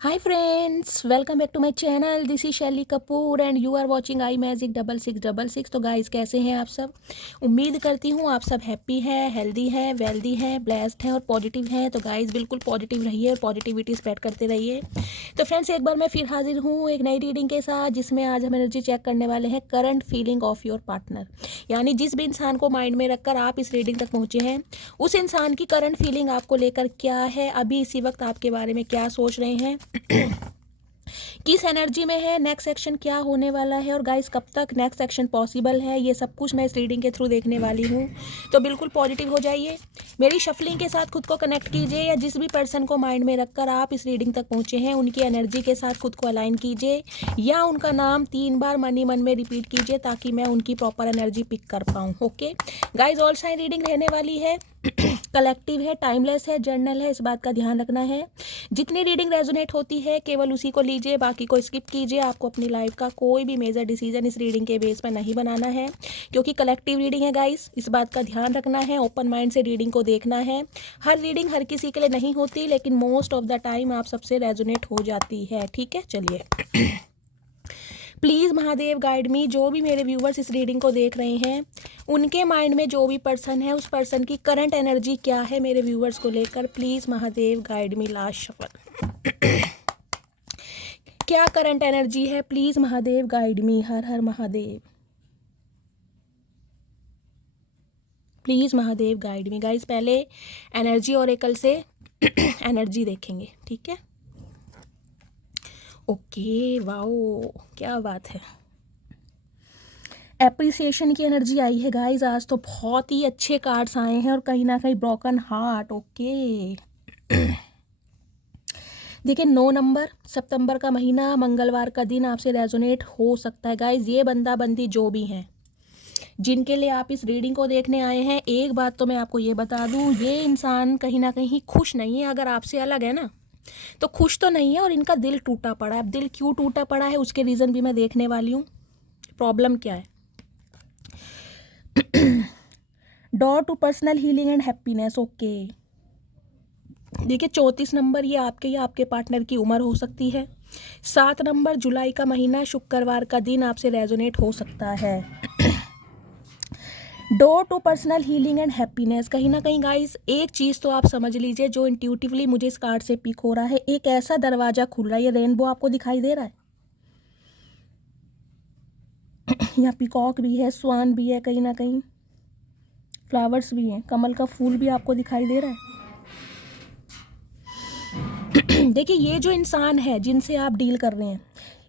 Hi friends, welcome back to my channel. This is Shaili Kapoor and you are watching I magic 6666। तो guys कैसे हैं आप सब। उम्मीद करती हूँ आप सब हैप्पी हैं, हेल्दी हैं, वेल्दी हैं, ब्लेस्ड हैं और पॉजिटिव हैं। तो गाइस बिल्कुल पॉजिटिव रहिए और पॉजिटिविटी स्प्रेड करते रहिए। तो फ्रेंड्स एक बार मैं फिर हाजिर हूँ एक नई रीडिंग के साथ, जिसमें आज हम एनर्जी चेक करने वाले हैं current feeling of your partner. यानी जिस भी इंसान को माइंड में रखकर आप इस रीडिंग तक पहुँचे हैं, उस इंसान की करंट फीलिंग आपको लेकर क्या है, अभी इसी वक्त आपके बारे में क्या सोच रहे हैं, किस एनर्जी में है, नेक्स्ट सेक्शन क्या होने वाला है और गाइस कब तक नेक्स्ट सेक्शन पॉसिबल है, ये सब कुछ मैं इस रीडिंग के थ्रू देखने वाली हूँ। तो बिल्कुल पॉजिटिव हो जाइए, मेरी शफलिंग के साथ खुद को कनेक्ट कीजिए, या जिस भी पर्सन को माइंड में रखकर आप इस रीडिंग तक पहुँचे हैं उनकी एनर्जी के साथ खुद को अलाइन कीजिए, या उनका नाम 3 बार मन ही मन में रिपीट कीजिए ताकि मैं उनकी प्रॉपर एनर्जी पिक कर पाऊँ। Okay guys, all sign reading रहने वाली है, कलेक्टिव है, टाइमलेस है, जर्नल है, इस बात का ध्यान रखना है। जितनी रीडिंग रेजोनेट होती है केवल उसी को लीजिए, बाकी को स्किप कीजिए। आपको अपनी लाइफ का कोई भी मेजर डिसीजन इस रीडिंग के बेस पर नहीं बनाना है, क्योंकि कलेक्टिव रीडिंग है गाइस, इस बात का ध्यान रखना है। ओपन माइंड से रीडिंग को देखना है। हर रीडिंग हर किसी के लिए नहीं होती, लेकिन मोस्ट ऑफ द टाइम आप सबसे रेजोनेट हो जाती है। ठीक है, चलिए प्लीज़ महादेव गाइड मी। जो भी मेरे व्यूवर्स इस रीडिंग को देख रहे हैं, उनके माइंड में जो भी पर्सन है, उस पर्सन की करंट एनर्जी क्या है मेरे व्यूवर्स को लेकर, please Mahadev guide me. Last shuffle क्या करंट एनर्जी है, प्लीज़ महादेव गाइड मी। हर हर Mahadev, please Mahadev guide me. Guys पहले एनर्जी ओरेकल से एनर्जी देखेंगे, ठीक है। ओके, वाओ क्या बात है, एप्रिसिएशन की एनर्जी आई है गाइस। आज तो बहुत ही अच्छे कार्ड्स आए हैं और कहीं ना कहीं ब्रोकन हार्ट। ओके देखिए 9 नंबर, सितंबर का महीना, मंगलवार का दिन आपसे रेजोनेट हो सकता है गाइस। ये बंदा बंदी जो भी हैं, जिनके लिए आप इस रीडिंग को देखने आए हैं, एक बात तो मैं आपको ये बता दूं, ये इंसान कहीं ना कहीं खुश नहीं है। अगर आपसे अलग है ना तो खुश तो नहीं है, और इनका दिल टूटा पड़ा है। अब दिल क्यों टूटा पड़ा है उसके रीज़न भी मैं देखने वाली हूँ, प्रॉब्लम क्या है। Door to personal healing and happiness. Okay देखिए 34 नंबर, ये आपके या आपके पार्टनर की उम्र हो सकती है। 7 नंबर, जुलाई का महीना, शुक्रवार का दिन आपसे रेजोनेट हो सकता है। Door to personal healing and happiness, कहीं ना कहीं गाइस एक चीज़ तो आप समझ लीजिए जो इंट्यूटिवली मुझे इस कार्ड से पिक हो रहा है, एक ऐसा दरवाज़ा खुल रहा है। ये रेनबो आपको दिखाई दे रहा है, यहाँ पिकॉक भी है, स्वान भी है, कहीं ना कहीं फ्लावर्स भी हैं, कमल का फूल भी आपको दिखाई दे रहा है। देखिए ये जो इंसान है जिनसे आप डील कर रहे हैं,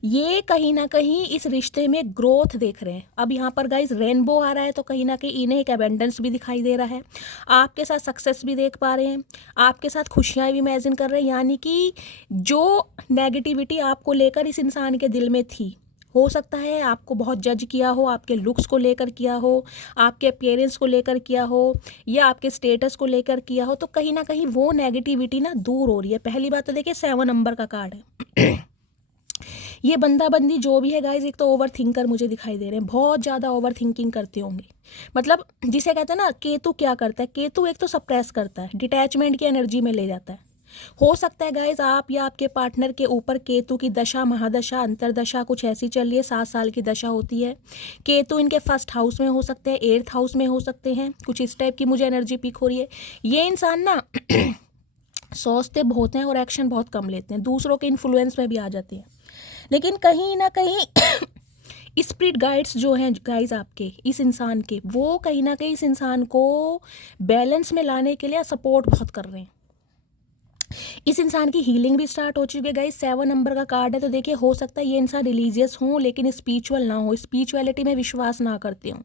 ये कहीं ना कहीं इस रिश्ते में ग्रोथ देख रहे हैं। अब यहाँ पर गाइस रेनबो आ रहा है, तो कहीं ना कहीं इन्हें एक एबेंडेंस भी दिखाई दे रहा है, आपके साथ सक्सेस भी देख पा रहे हैं, आपके साथ खुशियाँ भी इमेजिन कर रहे हैं। यानी कि जो नेगेटिविटी आपको लेकर इस इंसान के दिल में थी, हो सकता है आपको बहुत जज किया हो, आपके लुक्स को लेकर किया हो, आपके अपीयरेंस को लेकर किया हो, या आपके स्टेटस को लेकर किया हो, तो कहीं ना कहीं वो नेगेटिविटी ना दूर हो रही है। पहली बात तो देखिए 7 नंबर का कार्ड है। ये बंदा बंदी जो भी है गाइज, एक तो ओवर थिंकर मुझे दिखाई दे रहे हैं, बहुत ज़्यादा ओवर थिंकिंग करते होंगे। मतलब जिसे कहते हैं ना, केतु क्या करता है, केतु एक तो सप्रेस करता है, डिटैचमेंट की एनर्जी में ले जाता है। हो सकता है गाइज आप या आपके पार्टनर के ऊपर केतु की दशा, महादशा, अंतरदशा कुछ ऐसी चल रही है। 7 साल की दशा होती है। केतु इनके फर्स्ट हाउस में हो सकते हैं, 8th हाउस में हो सकते हैं, कुछ इस टाइप की मुझे एनर्जी पिक हो रही है। ये इंसान ना सोचते बहुत हैं और एक्शन बहुत कम लेते हैं, दूसरों के इन्फ्लुएंस में भी आ जाते हैं, लेकिन कहीं ना कहीं स्पिरिट गाइड्स जो हैं गाइज आपके इस इंसान के, वो कहीं ना कहीं इस इंसान को बैलेंस में लाने के लिए सपोर्ट बहुत कर रहे हैं। इस इंसान की हीलिंग भी स्टार्ट हो चुकी है गाइस। 7 नंबर का कार्ड है, तो देखिए हो सकता है ये इंसान रिलीजियस हो लेकिन स्पिरिचुअल ना हो, स्पिरिचुअलिटी में विश्वास ना करते हो।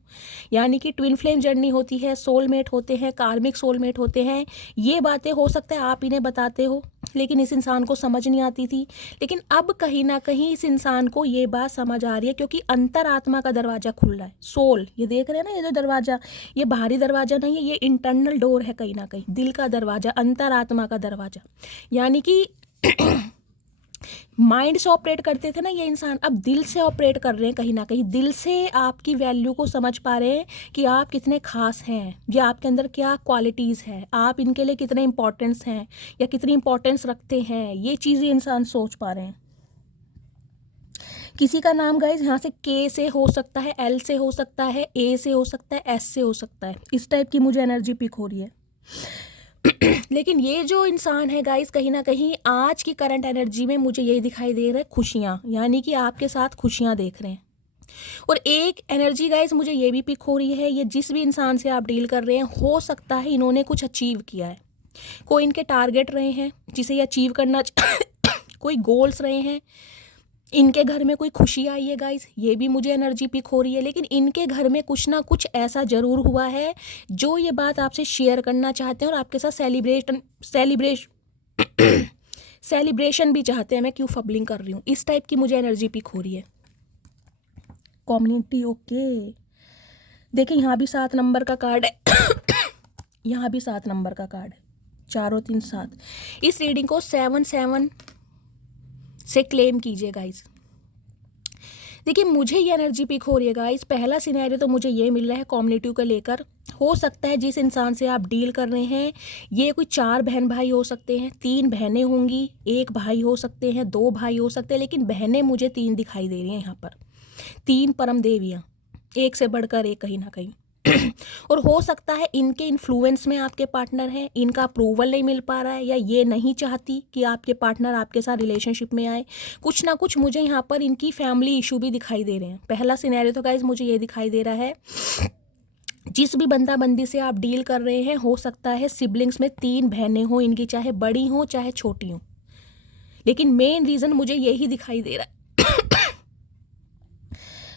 यानी कि ट्विन फ्लेम जर्नी होती है, सोलमेट होते हैं, कार्मिक सोलमेट होते हैं, ये बातें हो सकता है आप इन्हें बताते हो लेकिन इस इंसान को समझ नहीं आती थी। लेकिन अब कहीं ना कहीं इस इंसान को ये बात समझ आ रही है, क्योंकि अंतरात्मा का दरवाज़ा खुल रहा है। सोल, ये देख रहे हैं ना, ये जो दरवाज़ा, ये बाहरी दरवाज़ा नहीं है, ये इंटरनल डोर है, कहीं ना कहीं दिल का दरवाज़ा, अंतरात्मा का दरवाज़ा। यानी कि माइंड से ऑपरेट करते थे ना ये इंसान, अब दिल से ऑपरेट कर रहे हैं। कहीं ना कहीं दिल से आपकी वैल्यू को समझ पा रहे हैं कि आप कितने खास हैं, या आपके अंदर क्या क्वालिटीज़ है, आप इनके लिए कितने इंपॉर्टेंस हैं या कितनी इंपॉर्टेंस रखते हैं, ये चीज़ें इंसान सोच पा रहे हैं। किसी का नाम गाइज यहाँ से के से हो सकता है, एल से हो सकता है, ए से हो सकता है, एस से हो सकता है। इस टाइप की मुझे एनर्जी पिक हो रही है। लेकिन ये जो इंसान है गाइस, कहीं ना कहीं आज की करंट एनर्जी में मुझे यही दिखाई दे रहा है, खुशियाँ, यानी कि आपके साथ खुशियाँ देख रहे हैं। और एक एनर्जी गाइस मुझे ये भी पिक हो रही है, ये जिस भी इंसान से आप डील कर रहे हैं, हो सकता है इन्होंने कुछ अचीव किया है, कोई इनके टारगेट रहे हैं जिसे ये अचीव करना कोई गोल्स रहे हैं, इनके घर में कोई खुशी आई है गाइस, ये भी मुझे एनर्जी पिक हो रही है। लेकिन इनके घर में कुछ ना कुछ ऐसा ज़रूर हुआ है जो ये बात आपसे शेयर करना चाहते हैं और आपके साथ सेलिब्रेशन भी चाहते हैं। मैं क्यों फबलिंग कर रही हूँ, इस टाइप की मुझे एनर्जी पिक हो रही है। Community, okay. देखिए यहाँ भी 7 नंबर का कार्ड है यहाँ भी 7 नंबर का कार्ड है, 4 और 3 7। इस रीडिंग को 7 से क्लेम कीजिए गाइस। देखिए मुझे ये एनर्जी पिक हो रही है गाइस। पहला सिनेरियो तो मुझे ये मिल रहा है कम्युनिटी को लेकर। हो सकता है जिस इंसान से आप डील कर रहे हैं ये कोई 4 बहन भाई हो सकते हैं, 3 बहनें होंगी, 1 भाई हो सकते हैं, 2 भाई हो सकते हैं, लेकिन बहनें मुझे 3 दिखाई दे रही हैं यहाँ पर। 3 परम देवियाँ, एक से बढ़कर एक कहीं ना कहीं। और हो सकता है इनके इन्फ्लुएंस में आपके पार्टनर हैं, इनका अप्रूवल नहीं मिल पा रहा है, या ये नहीं चाहती कि आपके पार्टनर आपके साथ रिलेशनशिप में आए। कुछ ना कुछ मुझे यहाँ पर इनकी फैमिली इशू भी दिखाई दे रहे हैं। पहला सिनेरियो तो गाइज मुझे ये दिखाई दे रहा है, जिस भी बंदा बंदी से आप डील कर रहे हैं, हो सकता है सिबलिंग्स में 3 बहनें हों इनकी, चाहे बड़ी हों चाहे छोटी हों, लेकिन मेन रीज़न मुझे यही दिखाई दे रहा है।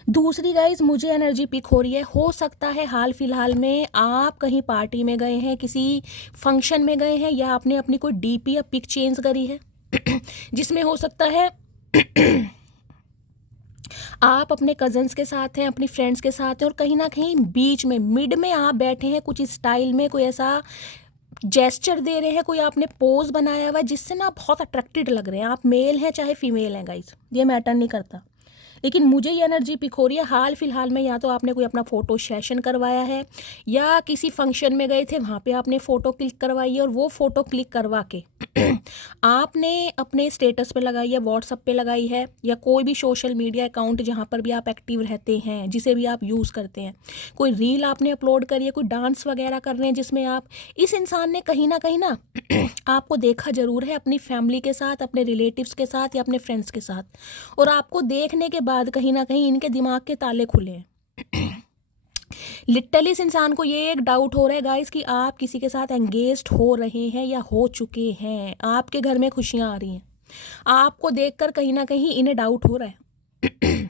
दूसरी गाइज मुझे एनर्जी पिक हो रही है, हो सकता है हाल फिलहाल में आप कहीं पार्टी में गए हैं, किसी फंक्शन में गए हैं, या आपने अपनी कोई डीपी या पिक चेंज करी है जिसमें हो सकता है आप अपने कजन्स के साथ हैं, अपनी फ्रेंड्स के साथ हैं, और कहीं ना कहीं बीच में मिड में आप बैठे हैं, कुछ स्टाइल में कोई ऐसा जेस्चर दे रहे हैं, कोई आपने पोज बनाया हुआ है जिससे ना बहुत अट्रैक्टेड लग रहे हैं। आप मेल हैं चाहे फीमेल हैं गाइज, ये मैटर नहीं करता, लेकिन मुझे ये एनर्जी पिक हो रही है हाल फिलहाल में, या तो आपने कोई अपना फ़ोटो सेशन करवाया है, या किसी फंक्शन में गए थे वहाँ पे आपने फ़ोटो क्लिक करवाई है, और वो फ़ोटो क्लिक करवा के आपने अपने स्टेटस पे लगाई है, व्हाट्सएप पे लगाई है, या कोई भी सोशल मीडिया अकाउंट जहाँ पर भी आप एक्टिव रहते हैं, जिसे भी आप यूज़ करते हैं, कोई रील आपने अपलोड करी है, कोई डांस वगैरह कर रहे हैं जिसमें आप, इस इंसान ने कहीं ना आपको देखा ज़रूर है अपनी फैमिली के साथ, अपने रिलेटिव्स के साथ, या अपने फ्रेंड्स के साथ, और आपको देखने के बाद कहीं ना कहीं इनके दिमाग के ताले खुले हैं। लिटरली इस इंसान को ये एक डाउट हो रहा है गाइस कि आप किसी के साथ एंगेज्ड हो रहे हैं या हो चुके हैं, आपके घर में खुशियां आ रही हैं, आपको देखकर कहीं ना कहीं इन्हें डाउट हो रहा है।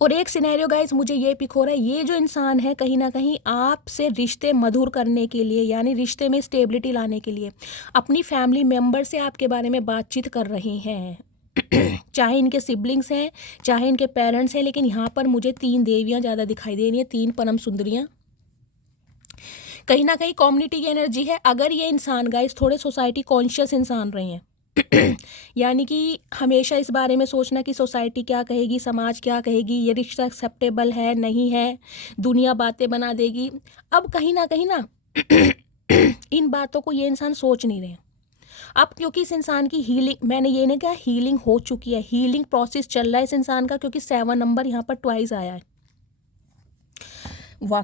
और एक सिनेरियो गाइस मुझे ये पिक हो रहा है, ये जो इंसान है कहीं ना कहीं आपसे रिश्ते मधुर करने के लिए, यानी रिश्ते में स्टेबिलिटी लाने के लिए अपनी फैमिली मेम्बर से आपके बारे में बातचीत कर रहे हैं। चाहे इनके सिबलिंग्स हैं चाहे इनके पेरेंट्स हैं, लेकिन यहाँ पर मुझे 3 देवियाँ ज़्यादा दिखाई दे रही हैं, 3 परम सुंदरियाँ। कहीं ना कहीं कम्युनिटी की एनर्जी है। अगर ये इंसान गाइस थोड़े सोसाइटी कॉन्शियस इंसान रहे हैं यानी कि हमेशा इस बारे में सोचना कि सोसाइटी क्या कहेगी, समाज क्या कहेगी, ये रिश्ता एक्सेप्टेबल है नहीं है, दुनिया बातें बना देगी, अब कहीं ना इन बातों को ये इंसान सोच नहीं रहे। अब क्योंकि इस इंसान की हीलिंग, मैंने ये नहीं कहा हीलिंग हो चुकी है, हीलिंग प्रोसेस चल रहा है इस इंसान का, क्योंकि 7 नंबर यहाँ पर ट्वाइस आया है। वाह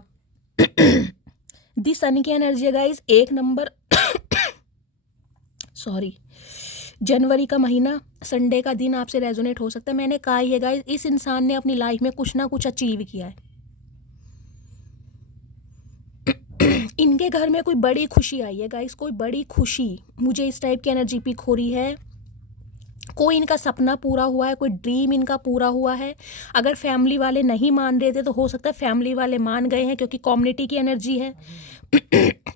दी सन की एनर्जी है गाइज, 1 नंबर सॉरी, जनवरी का महीना, संडे का दिन आपसे रेजोनेट हो सकता है। मैंने कहा ही है गाइज, इस इंसान ने अपनी लाइफ में कुछ ना कुछ अचीव किया है। इनके घर में कोई बड़ी खुशी आई है गाइस, कोई बड़ी खुशी, मुझे इस टाइप की एनर्जी पिक हो रही है। कोई इनका सपना पूरा हुआ है, कोई ड्रीम इनका पूरा हुआ है। अगर फैमिली वाले नहीं मान रहे थे तो हो सकता है फैमिली वाले मान गए हैं, क्योंकि कम्युनिटी की एनर्जी है।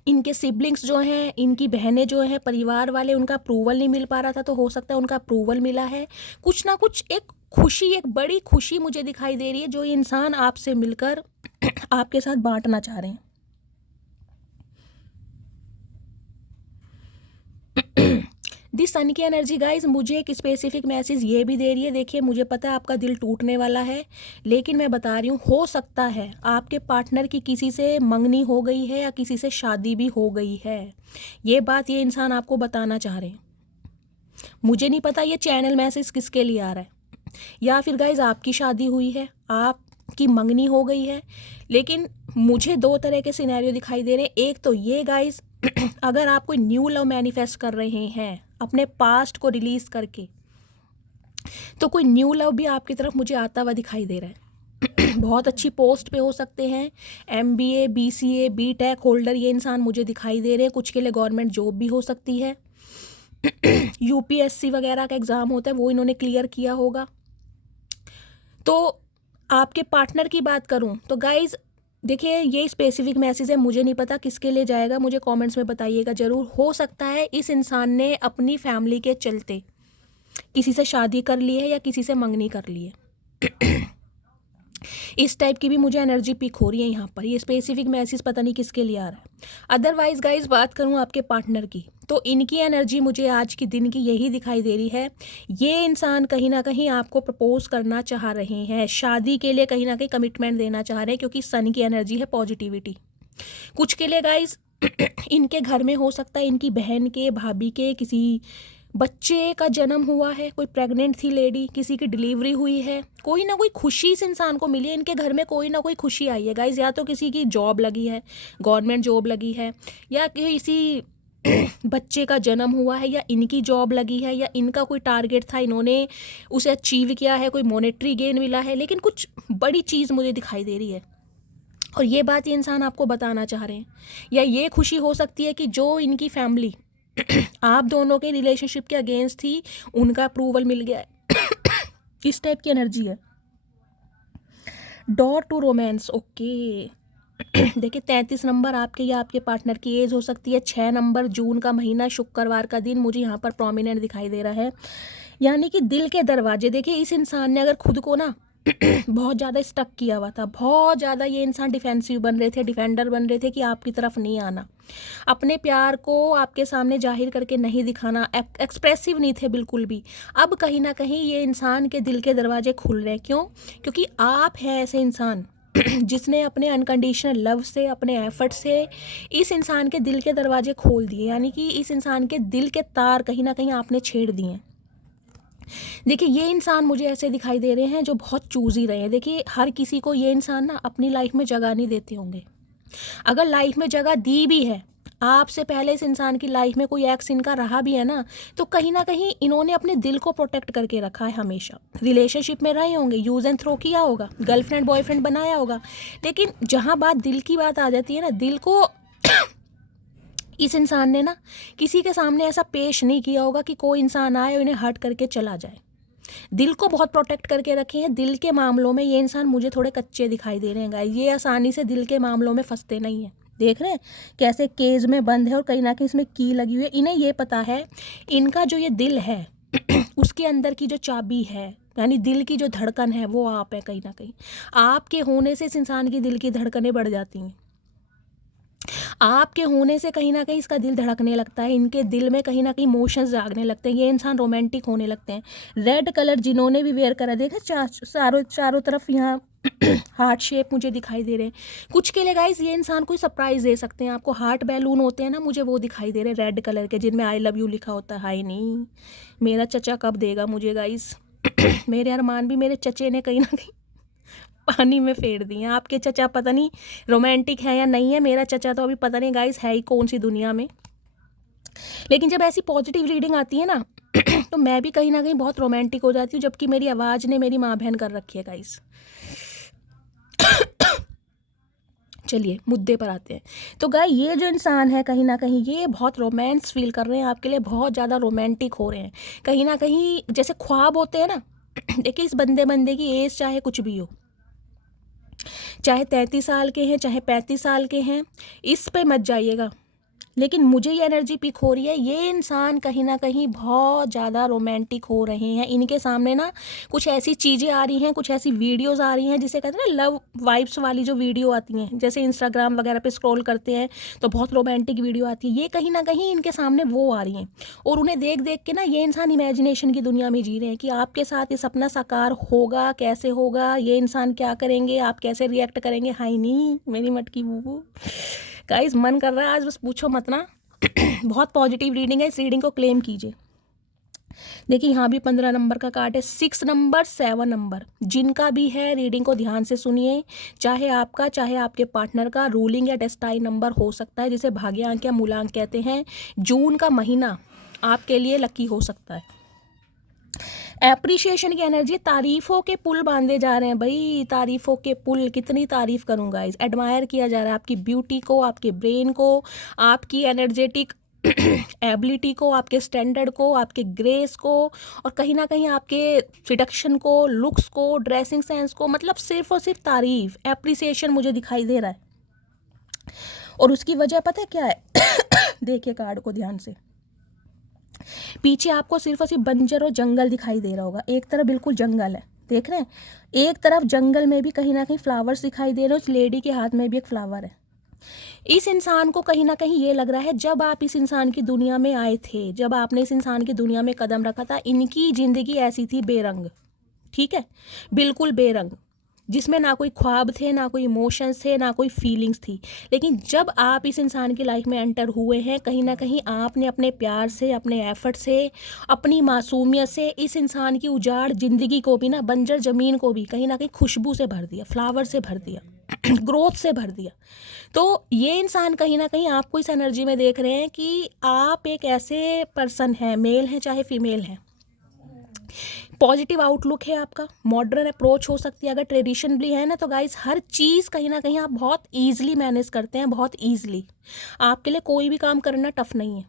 इनके सिबलिंग्स जो हैं, इनकी बहनें जो हैं, परिवार वाले, उनका अप्रूवल नहीं मिल पा रहा था, तो हो सकता है उनका अप्रूवल मिला है। कुछ ना कुछ एक खुशी, एक बड़ी खुशी मुझे दिखाई दे रही है जो ये इंसान आपसे मिलकर आपके साथ बांटना चाह रहे हैं। दिस सन की एनर्जी गाइज मुझे एक स्पेसिफिक मैसेज ये भी दे रही है। देखिए मुझे पता है आपका दिल टूटने वाला है, लेकिन मैं बता रही हूँ हो सकता है आपके पार्टनर की किसी से मंगनी हो गई है या किसी से शादी भी हो गई है। ये बात ये इंसान आपको बताना चाह रहे हैं। मुझे नहीं पता ये चैनल मैसेज किसके लिए आ रहा है, या फिर गाइज आपकी शादी हुई है, आपकी मंगनी हो गई है। लेकिन मुझे दो तरह के सिनेरियो दिखाई दे रहे हैं। एक तो ये गाइज अगर आप कोई न्यू लव मैनिफेस्ट कर रहे हैं अपने पास्ट को रिलीज करके, तो कोई न्यू लव भी आपकी तरफ मुझे आता हुआ दिखाई दे रहा है। बहुत अच्छी पोस्ट पे हो सकते हैं, MBA BCA BTech होल्डर ये इंसान मुझे दिखाई दे रहे हैं। कुछ के लिए गवर्नमेंट जॉब भी हो सकती है। UPSC वगैरह का एग्ज़ाम होता है वो इन्होंने क्लियर किया होगा। तो आपके पार्टनर की बात करूं तो गाइज देखिए ये स्पेसिफिक मैसेज है, मुझे नहीं पता किसके लिए जाएगा, मुझे कमेंट्स में बताइएगा ज़रूर। हो सकता है इस इंसान ने अपनी फैमिली के चलते किसी से शादी कर ली है या किसी से मंगनी कर ली है। इस टाइप की भी मुझे एनर्जी पिक हो रही है यहाँ पर। ये स्पेसिफिक मैसेज पता नहीं किसके लिए आ रहा है। अदरवाइज गाइज बात करूँ आपके पार्टनर की, तो इनकी एनर्जी मुझे आज के दिन की यही दिखाई दे रही है। ये इंसान कहीं ना कहीं आपको प्रपोज करना चाह रहे हैं, शादी के लिए कहीं ना कहीं कमिटमेंट देना चाह रहे हैं, क्योंकि सन की एनर्जी है पॉजिटिविटी। कुछ के लिए गाइज इनके घर में हो सकता है इनकी बहन के, भाभी के किसी बच्चे का जन्म हुआ है, कोई प्रेग्नेंट थी लेडी, किसी की डिलीवरी हुई है, कोई ना कोई खुशी इस इंसान को मिली है। इनके घर में कोई ना कोई खुशी आई है गाइज, या तो किसी की जॉब लगी है, गवर्नमेंट जॉब लगी है, या किसी बच्चे का जन्म हुआ है, या इनकी जॉब लगी है, या इनका कोई टारगेट था इन्होंने उसे अचीव किया है, कोई मॉनेटरी गेन मिला है। लेकिन कुछ बड़ी चीज़ मुझे दिखाई दे रही है और ये बात ये इंसान आपको बताना चाह रहे हैं। या ये खुशी हो सकती है कि जो इनकी फैमिली आप दोनों के रिलेशनशिप के अगेंस्ट थी, उनका अप्रूवल मिल गया है। इस टाइप की एनर्जी है। Door to romance, okay. देखिए 33 नंबर आपके या आपके पार्टनर की एज हो सकती है। 6 नंबर जून का महीना, शुक्रवार का दिन मुझे यहाँ पर प्रोमिनेंट दिखाई दे रहा है। यानी कि दिल के दरवाजे। देखिए इस इंसान ने अगर खुद को ना बहुत ज़्यादा स्टक किया हुआ था, बहुत ज़्यादा ये इंसान डिफेंसिव बन रहे थे, डिफेंडर बन रहे थे कि आपकी तरफ नहीं आना, अपने प्यार को आपके सामने जाहिर करके नहीं दिखाना, एक्सप्रेसिव नहीं थे बिल्कुल भी। अब कहीं ना कहीं ये इंसान के दिल के दरवाजे खुल रहे हैं। क्यों? क्योंकि आप हैं ऐसे इंसान जिसने अपने अनकंडीशनल लव से, अपने एफर्ट से इस इंसान के दिल के दरवाजे खोल दिए। यानी कि इस इंसान के दिल के तार कहीं ना कहीं आपने छेड़ दिए हैं। देखिए ये इंसान मुझे ऐसे दिखाई दे रहे हैं जो बहुत चूज़ी रहे हैं। देखिए हर किसी को ये इंसान ना अपनी लाइफ में जगह नहीं देते होंगे। अगर लाइफ में जगह दी भी है, आपसे पहले इस इंसान की लाइफ में कोई एक्स इनका रहा भी है ना, तो कहीं ना कहीं इन्होंने अपने दिल को प्रोटेक्ट करके रखा है। हमेशा रिलेशनशिप में रहे होंगे, यूज़ एंड थ्रो किया होगा, गर्लफ्रेंड बॉयफ्रेंड बनाया होगा, लेकिन जहाँ बात दिल की बात आ जाती है ना, दिल को इस इंसान ने ना किसी के सामने ऐसा पेश नहीं किया होगा कि कोई इंसान आए और इन्हें हर्ट करके चला जाए। दिल को बहुत प्रोटेक्ट करके रखे हैं। दिल के मामलों में ये इंसान मुझे थोड़े कच्चे दिखाई दे रहे हैं गाइस। ये आसानी से दिल के मामलों में फंसते नहीं हैं। देख रहे हैं कैसे केज में बंद है और कहीं ना कहीं इसमें की लगी हुई है। इन्हें ये पता है इनका जो ये दिल है उसके अंदर की जो चाबी है, यानी दिल की जो धड़कन है, वो आप है। कहीं ना कहीं आपके होने से इस इंसान की दिल की धड़कनें बढ़ जाती हैं। आपके होने से कहीं ना कहीं इसका दिल धड़कने लगता है, इनके दिल में कहीं ना कहीं इमोशंस जागने लगते हैं, ये इंसान रोमांटिक होने लगते हैं। रेड कलर जिन्होंने भी वेयर करा, देखा चारों तरफ यहाँ हार्ट शेप मुझे दिखाई दे रहे हैं। कुछ के लिए गाइस ये इंसान कोई सरप्राइज दे सकते हैं आपको। हार्ट बैलून होते हैं ना, मुझे वो दिखाई दे रहे हैं रेड कलर के, जिनमें आई लव यू लिखा होता है। हाय नहीं, मेरा चचा कब देगा मुझे गाइस। मेरे अरमान भी मेरे चचे ने कहीं ना कहीं पानी में फेर दिए। आपके चचा पता नहीं रोमांटिक है या नहीं है, मेरा चचा तो अभी पता नहीं गाइस है ही कौन सी दुनिया में। लेकिन जब ऐसी पॉजिटिव रीडिंग आती है ना तो मैं भी कहीं ना कहीं बहुत रोमांटिक हो जाती हूँ, जबकि मेरी आवाज़ ने मेरी माँ बहन कर रखी है गाइस। चलिए मुद्दे पर आते हैं। तो गाय ये जो इंसान है कहीं ना कहीं ये बहुत रोमांस फील कर रहे हैं आपके लिए, बहुत ज़्यादा रोमांटिक हो रहे हैं। कहीं ना कहीं जैसे ख्वाब होते हैं ना, देखिए इस बंदे की एज चाहे कुछ भी हो, चाहे 33 साल के हैं चाहे 35 साल के हैं, इस पे मत जाइएगा। लेकिन मुझे ये एनर्जी पिक हो रही है, ये इंसान कहीं ना कहीं बहुत ज़्यादा रोमांटिक हो रहे हैं। इनके सामने ना कुछ ऐसी चीज़ें आ रही हैं, कुछ ऐसी वीडियोस आ रही हैं जिसे कहते हैं ना लव वाइब्स वाली जो वीडियो आती हैं, जैसे इंस्टाग्राम वगैरह पे स्क्रॉल करते हैं तो बहुत रोमांटिक वीडियो आती है, ये कहीं ना कहीं इनके सामने वो आ रही हैं। और उन्हें देख देख के ना ये इंसान इमेजिनेशन की दुनिया में जी रहे हैं कि आपके साथ ये सपना साकार होगा, कैसे होगा, ये इंसान क्या करेंगे, आप कैसे रिएक्ट करेंगे। हाय नहीं मेरी मटकी बूबू, गाइस मन कर रहा है आज बस पूछो मत ना। बहुत पॉजिटिव रीडिंग है, इस रीडिंग को क्लेम कीजिए। देखिए यहाँ भी 15 नंबर का कार्ड है, 6 नंबर, 7 नंबर, जिनका भी है रीडिंग को ध्यान से सुनिए। चाहे आपका चाहे आपके पार्टनर का रूलिंग या डेस्टाइन नंबर हो सकता है, जिसे भाग्यांक या मूलांक कहते हैं। जून का महीना आपके लिए लकी हो सकता है। एप्रिशिएशन की एनर्जी, तारीफों के पुल बांधे जा रहे हैं भाई, तारीफों के पुल। कितनी तारीफ करूँगा, इस एडमायर किया जा रहा है आपकी ब्यूटी को, आपके ब्रेन को, आपकी एनर्जेटिक एबिलिटी को, आपके स्टैंडर्ड को, आपके ग्रेस को, और कहीं ना कहीं आपके सिडक्शन को, लुक्स को, ड्रेसिंग सेंस को। मतलब सिर्फ और सिर्फ तारीफ, एप्रिसिएशन मुझे दिखाई दे रहा है। और उसकी वजह पता है क्या है? देखिए कार्ड को ध्यान से, पीछे आपको सिर्फ और सिर्फ बंजर और जंगल दिखाई दे रहा होगा। एक तरफ बिल्कुल जंगल है, देख रहे हैं, एक तरफ जंगल में भी कहीं ना कहीं फ्लावर्स दिखाई दे रहे हैं। उस लेडी के हाथ में भी एक फ्लावर है। इस इंसान को कहीं ना कहीं ये लग रहा है, जब आप इस इंसान की दुनिया में आए थे, जब आपने इस इंसान की दुनिया में कदम रखा था, इनकी ज़िंदगी ऐसी थी बेरंग, ठीक है, बिल्कुल बेरंग, जिसमें ना कोई ख्वाब थे, ना कोई इमोशंस थे, ना कोई फीलिंग्स थी। लेकिन जब आप इस इंसान की लाइफ में एंटर हुए हैं, कहीं ना कहीं आपने अपने प्यार से, अपने एफर्ट से, अपनी मासूमियत से इस इंसान की उजाड़ ज़िंदगी को भी ना, बंजर ज़मीन को भी कहीं ना कहीं खुशबू से भर दिया, फ्लावर से भर दिया, ग्रोथ से भर दिया। तो ये इंसान कहीं ना कहीं आपको इस एनर्जी में देख रहे हैं कि आप एक ऐसे पर्सन हैं, मेल हैं चाहे फीमेल हैं, पॉजिटिव आउटलुक है आपका, मॉडर्न अप्रोच हो सकती है। अगर ट्रेडिशनली है ना तो गाइस हर चीज़ कहीं ना कहीं आप बहुत ईजिली मैनेज करते हैं, बहुत ईजिली। आपके लिए कोई भी काम करना टफ नहीं है।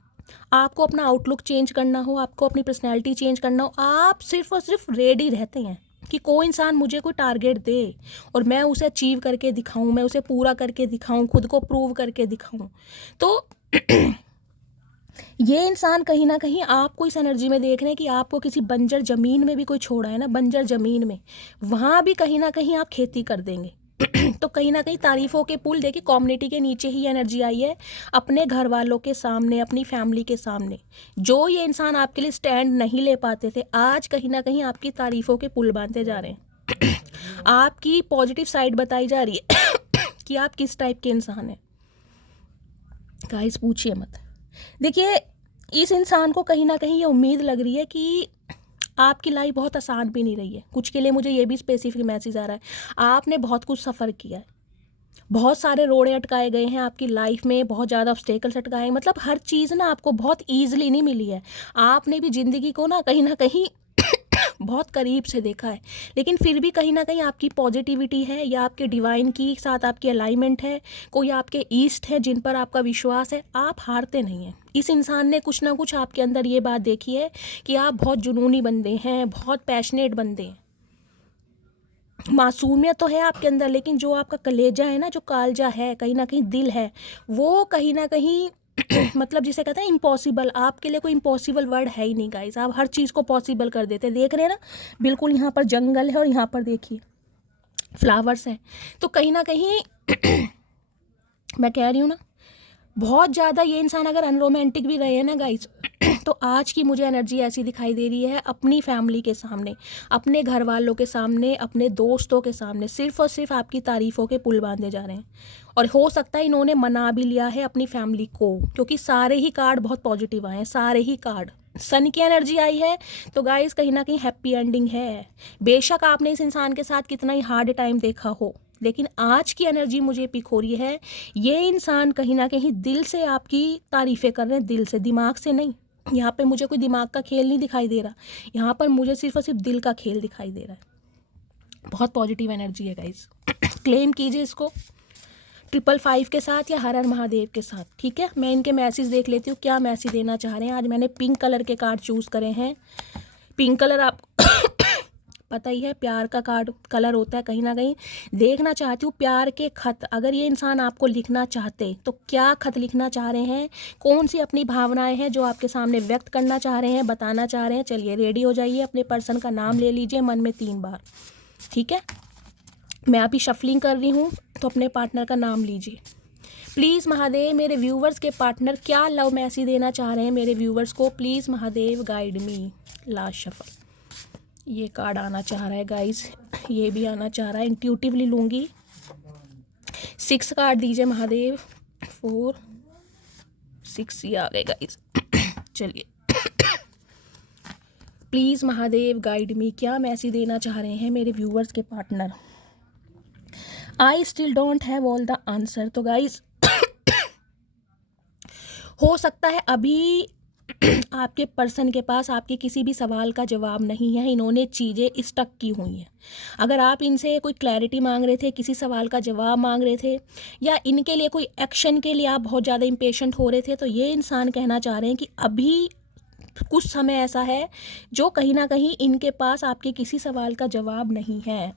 आपको अपना आउटलुक चेंज करना हो, आपको अपनी पर्सनैलिटी चेंज करना हो, आप सिर्फ और सिर्फ रेडी रहते हैं कि कोई इंसान मुझे कोई टारगेट दे और मैं उसे अचीव करके दिखाऊं, मैं उसे पूरा करके दिखाऊं, खुद को प्रूव करके दिखाऊं। तो ये इंसान कहीं ना कहीं आपको इस एनर्जी में देख रहे हैं कि आपको किसी बंजर ज़मीन में भी कोई छोड़ा है ना, बंजर ज़मीन में, वहाँ भी कहीं ना कहीं आप खेती कर देंगे। तो कहीं ना कहीं तारीफ़ों के पुल, देखिए कम्युनिटी के नीचे ही एनर्जी आई है, अपने घर वालों के सामने, अपनी फैमिली के सामने। जो ये इंसान आपके लिए स्टैंड नहीं ले पाते थे, आज कहीं ना कहीं आपकी तारीफ़ों के पुल बांधते जा रहे हैं। आपकी पॉजिटिव साइड बताई जा रही है कि आप किस टाइप के इंसान हैं। गाइस पूछिए मत। देखिए इस इंसान को कहीं ना कहीं ये उम्मीद लग रही है कि आपकी लाइफ बहुत आसान भी नहीं रही है। कुछ के लिए मुझे ये भी स्पेसिफिक मैसेज आ रहा है, आपने बहुत कुछ सफ़र किया है, बहुत सारे रोड़े अटकाए गए हैं आपकी लाइफ में, बहुत ज़्यादा ऑब्स्टेकल्स अटकाए हैं। मतलब हर चीज़ ना आपको बहुत ईजिली नहीं मिली है। आपने भी ज़िंदगी को ना कहीं बहुत करीब से देखा है, लेकिन फिर भी कहीं ना कहीं आपकी पॉजिटिविटी है या आपके डिवाइन की साथ आपकी अलाइनमेंट है, कोई आपके ईस्ट है जिन पर आपका विश्वास है, आप हारते नहीं हैं। इस इंसान ने कुछ ना कुछ आपके अंदर ये बात देखी है कि आप बहुत जुनूनी बंदे हैं, बहुत पैशनेट बंदे हैं। मासूमियत तो है आपके अंदर, लेकिन जो आपका कलेजा है ना, जो कालजा है, कहीं ना कहीं दिल है, वो कहीं ना कहीं मतलब जिसे कहते हैं इम्पॉसिबल, आपके लिए कोई इम्पॉसिबल वर्ड है ही नहीं गाइस। आप हर चीज़ को पॉसिबल कर देते हैं। देख रहे हैं ना, बिल्कुल यहाँ पर जंगल है और यहाँ पर देखिए फ्लावर्स हैं। तो कहीं ना कहीं मैं कह रही हूँ ना, बहुत ज़्यादा ये इंसान अगर अनरोमांटिक भी रहे हैं ना गाइस, तो आज की मुझे एनर्जी ऐसी दिखाई दे रही है, अपनी फैमिली के सामने, अपने घर वालों के सामने, अपने दोस्तों के सामने सिर्फ और सिर्फ आपकी तारीफ़ों के पुल बांधे जा रहे हैं। और हो सकता है इन्होंने मना भी लिया है अपनी फैमिली को, क्योंकि सारे ही कार्ड बहुत पॉजिटिव आए हैं, सारे ही कार्ड। सन की एनर्जी आई है तो गाइस कहीं ना कहीं हैप्पी एंडिंग है। बेशक आपने इस इंसान के साथ कितना ही हार्ड टाइम देखा हो, लेकिन आज की एनर्जी मुझे पिक हो रही है, ये इंसान कहीं ना कहीं दिल से आपकी तारीफ़ें कर रहे हैं, दिल से, दिमाग से नहीं। यहाँ पे मुझे कोई दिमाग का खेल नहीं दिखाई दे रहा, यहाँ पर मुझे सिर्फ और सिर्फ दिल का खेल दिखाई दे रहा है। बहुत पॉजिटिव एनर्जी है गाइस। क्लेम कीजिए इसको 555 के साथ या हर हर महादेव के साथ, ठीक है। मैं इनके मैसेज देख लेती हूँ, क्या मैसेज देना चाह रहे हैं। आज मैंने पिंक कलर के कार्ड चूज़ करे हैं। पिंक कलर आप पता ही है प्यार का कार्ड कलर होता है। कहीं ना कहीं देखना चाहती हूँ प्यार के खत, अगर ये इंसान आपको लिखना चाहते तो क्या खत लिखना चाह रहे हैं, कौन सी अपनी भावनाएं हैं जो आपके सामने व्यक्त करना चाह रहे हैं, बताना चाह रहे हैं। चलिए रेडी हो जाइए, अपने पर्सन का नाम ले लीजिए मन में 3 बार, ठीक है। मैं अभी शफलिंग कर रही हूँ, तो अपने पार्टनर का नाम लीजिए। प्लीज़ महादेव मेरे व्यूवर्स के पार्टनर क्या लव मैसेज देना चाह रहे हैं मेरे व्यूवर्स को, please Mahadev guide me. Last shuffle, ये कार्ड आना चाह रहा है गाइस, ये भी आना चाह रहा है, इंट्यूटिवली लूँगी। 6 कार्ड दीजिए महादेव, 4 6 ये आ गए गाइस। चलिए प्लीज़ महादेव गाइड मी, क्या मैसेज देना चाह रहे हैं मेरे व्यूवर्स के partner. I still don't have all the answer. तो गाइस हो सकता है अभी आपके पर्सन के पास आपके किसी भी सवाल का जवाब नहीं है, इन्होंने चीज़ें स्टक की हुई हैं। अगर आप इनसे कोई क्लैरिटी मांग रहे थे, किसी सवाल का जवाब मांग रहे थे, या इनके लिए कोई एक्शन के लिए आप बहुत ज़्यादा इम्पेशेंट हो रहे थे, तो ये इंसान कहना चाह रहे हैं कि अभी कुछ समय ऐसा है जो कहीं ना कहीं इनके पास आपके किसी सवाल का जवाब नहीं है।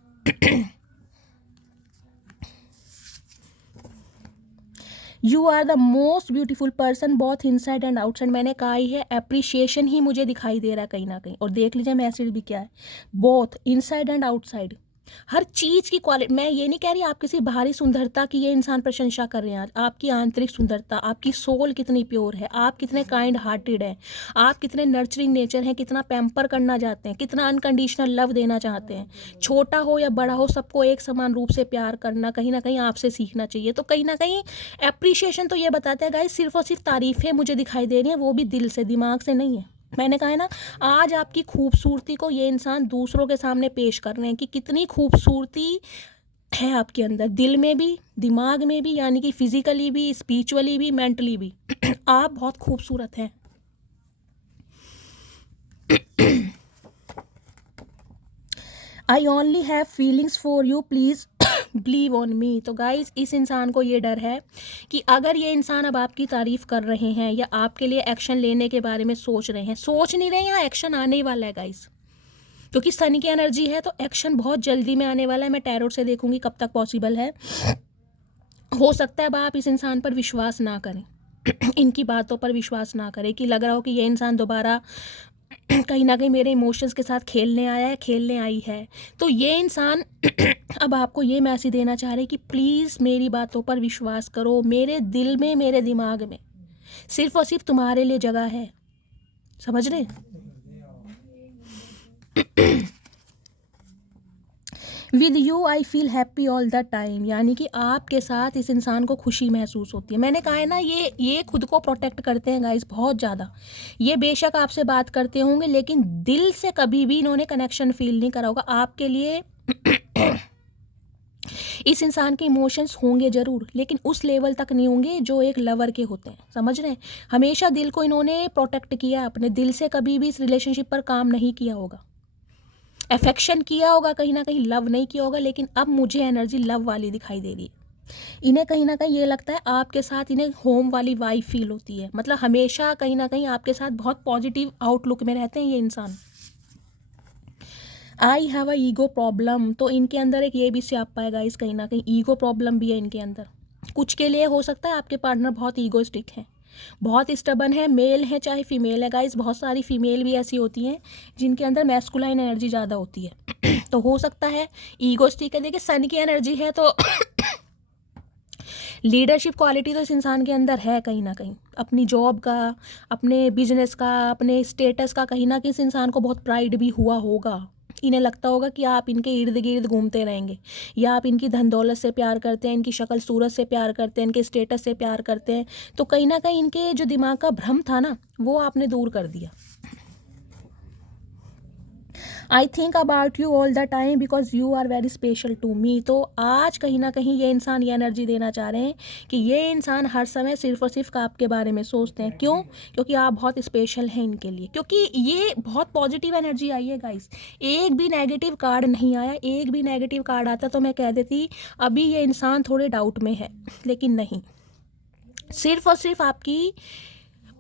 You are the most beautiful person both inside and outside. मैंने कहा ही है, अप्रिशिएशन ही मुझे दिखाई दे रहा है कहीं ना कहीं। और देख लीजिए मैसेज भी क्या है, बोथ इनसाइड एंड आउटसाइड, हर चीज़ की क्वालिटी। मैं ये नहीं कह रही आप किसी बाहरी सुंदरता की ये इंसान प्रशंसा कर रहे हैं, आपकी आंतरिक सुंदरता, आपकी सोल कितनी प्योर है, आप कितने काइंड हार्टेड हैं, आप कितने नर्चरिंग नेचर हैं, कितना पैम्पर करना चाहते हैं, कितना अनकंडीशनल लव देना चाहते हैं। छोटा हो या बड़ा हो, सबको एक समान रूप से प्यार करना कहीं ना कहीं आपसे सीखना चाहिए। तो कहीं ना कहीं एप्रिशिएशन तो ये बताता है गाइस, सिर्फ और सिर्फ तारीफ़ें मुझे दिखाई दे रही हैं, वो भी दिल से, दिमाग से नहीं है। मैंने कहा है ना, आज आपकी खूबसूरती को ये इंसान दूसरों के सामने पेश कर रहे हैं कि कितनी खूबसूरती है आपके अंदर, दिल में भी, दिमाग में भी, यानी कि फिजिकली भी, स्पिरिचुअली भी, मेंटली भी। आप बहुत खूबसूरत हैं। I only have feelings for you, please believe on me. तो गाइज इस इंसान को ये डर है कि अगर ये इंसान अब आपकी तारीफ़ कर रहे हैं या आपके लिए एक्शन लेने के बारे में सोच रहे हैं, सोच नहीं रहे हैं, यहाँ एक्शन आने ही वाला है गाइज, क्योंकि सन की एनर्जी है तो एक्शन बहुत जल्दी में आने वाला है। मैं टैरोट से देखूंगी कब तक पॉसिबल है। हो सकता है अब आप इस इंसान पर विश्वास ना करें, इनकी बातों पर विश्वास ना करें, कि लग रहा हो कि ये इंसान दोबारा कहीं ना कहीं मेरे इमोशंस के साथ खेलने आया है, खेलने आई है। तो ये इंसान अब आपको ये मैसेज देना चाह रहे हैं कि प्लीज़ मेरी बातों पर विश्वास करो, मेरे दिल में, मेरे दिमाग में सिर्फ और सिर्फ तुम्हारे लिए जगह है। समझ रहे? With you I feel happy all the time, यानी कि आपके साथ इस इंसान को खुशी महसूस होती है। मैंने कहा है ना, ये खुद को प्रोटेक्ट करते हैं गाइस बहुत ज़्यादा। ये बेशक आपसे बात करते होंगे, लेकिन दिल से कभी भी इन्होंने कनेक्शन फील नहीं करा होगा आपके लिए। इस इंसान के इमोशंस होंगे ज़रूर, लेकिन उस लेवल तक नहीं होंगे जो एक लवर के होते हैं। समझ रहे हैं? हमेशा दिल को इन्होंने प्रोटेक्ट किया, अपने दिल से कभी भी इस रिलेशनशिप पर काम नहीं किया होगा। अफेक्शन किया होगा कहीं ना कहीं, लव नहीं किया होगा, लेकिन अब मुझे एनर्जी लव वाली दिखाई दे रही है। इन्हें कहीं ना कहीं ये लगता है आपके साथ इन्हें होम वाली वाइब फील होती है, मतलब हमेशा कहीं ना कहीं आपके साथ बहुत पॉजिटिव आउटलुक में रहते हैं ये इंसान। I have a ego problem, तो इनके अंदर एक ये भी स्यापा है गाइस, कहीं ना कहीं ईगो प्रॉब्लम भी है इनके अंदर। कुछ के लिए हो सकता है आपके पार्टनर बहुत ईगोइस्टिक है, बहुत स्टबन है, मेल है चाहे फीमेल है गाइस। बहुत सारी फीमेल भी ऐसी होती हैं जिनके अंदर मैस्कुलाइन एनर्जी ज़्यादा होती है। तो हो सकता है ईगोइस्टिक है। देखिए सन की एनर्जी है तो लीडरशिप क्वालिटी तो इस इंसान के अंदर है कहीं ना कहीं, अपनी जॉब का, अपने बिजनेस का, अपने स्टेटस का, कहीं ना कहीं इस इंसान को बहुत प्राइड भी हुआ होगा। इन्हें लगता होगा कि आप इनके इर्द गिर्द घूमते रहेंगे, या आप इनकी धन दौलत से प्यार करते हैं, इनकी शक्ल सूरत से प्यार करते हैं, इनके स्टेटस से प्यार करते हैं। तो कहीं ना कहीं इनके जो दिमाग का भ्रम था ना, वो आपने दूर कर दिया। I think about you all the time because you are very special to me. तो आज कहीं ना कहीं ये इंसान ये एनर्जी देना चाह रहे हैं कि ये इंसान हर समय सिर्फ और सिर्फ आपके बारे में सोचते हैं। क्यों? क्योंकि आप बहुत स्पेशल हैं इनके लिए, क्योंकि ये बहुत पॉजिटिव एनर्जी आई है गाइस। एक भी नेगेटिव कार्ड नहीं आया। एक भी नेगेटिव कार्ड आता तो मैं कह देती अभी ये इंसान थोड़े डाउट में है, लेकिन नहीं, सिर्फ और सिर्फ आपकी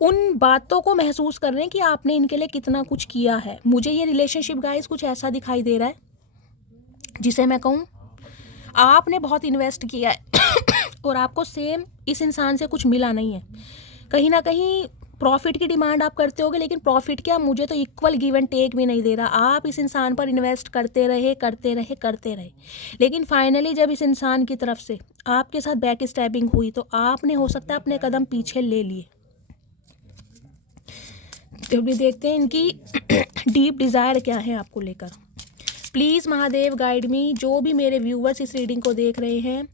उन बातों को महसूस कर रहे हैं कि आपने इनके लिए कितना कुछ किया है। मुझे ये रिलेशनशिप गाइस कुछ ऐसा दिखाई दे रहा है जिसे मैं कहूँ आपने बहुत इन्वेस्ट किया है और आपको सेम इस इंसान से कुछ मिला नहीं है। कहीं ना कहीं प्रॉफिट की डिमांड आप करते होगे, लेकिन प्रॉफिट क्या, मुझे तो इक्वल गिव एंड टेक भी नहीं दे रहा। आप इस इंसान पर इन्वेस्ट करते रहे, लेकिन फाइनली जब इस इंसान की तरफ से आपके साथ बैक स्टैबिंग हुई तो आपने हो सकता है अपने कदम पीछे ले लिए। तो भी देखते हैं इनकी डीप डिज़ायर क्या है आपको लेकर। प्लीज़ महादेव गाइड मी। जो भी मेरे व्यूवर्स इस रीडिंग को देख रहे हैं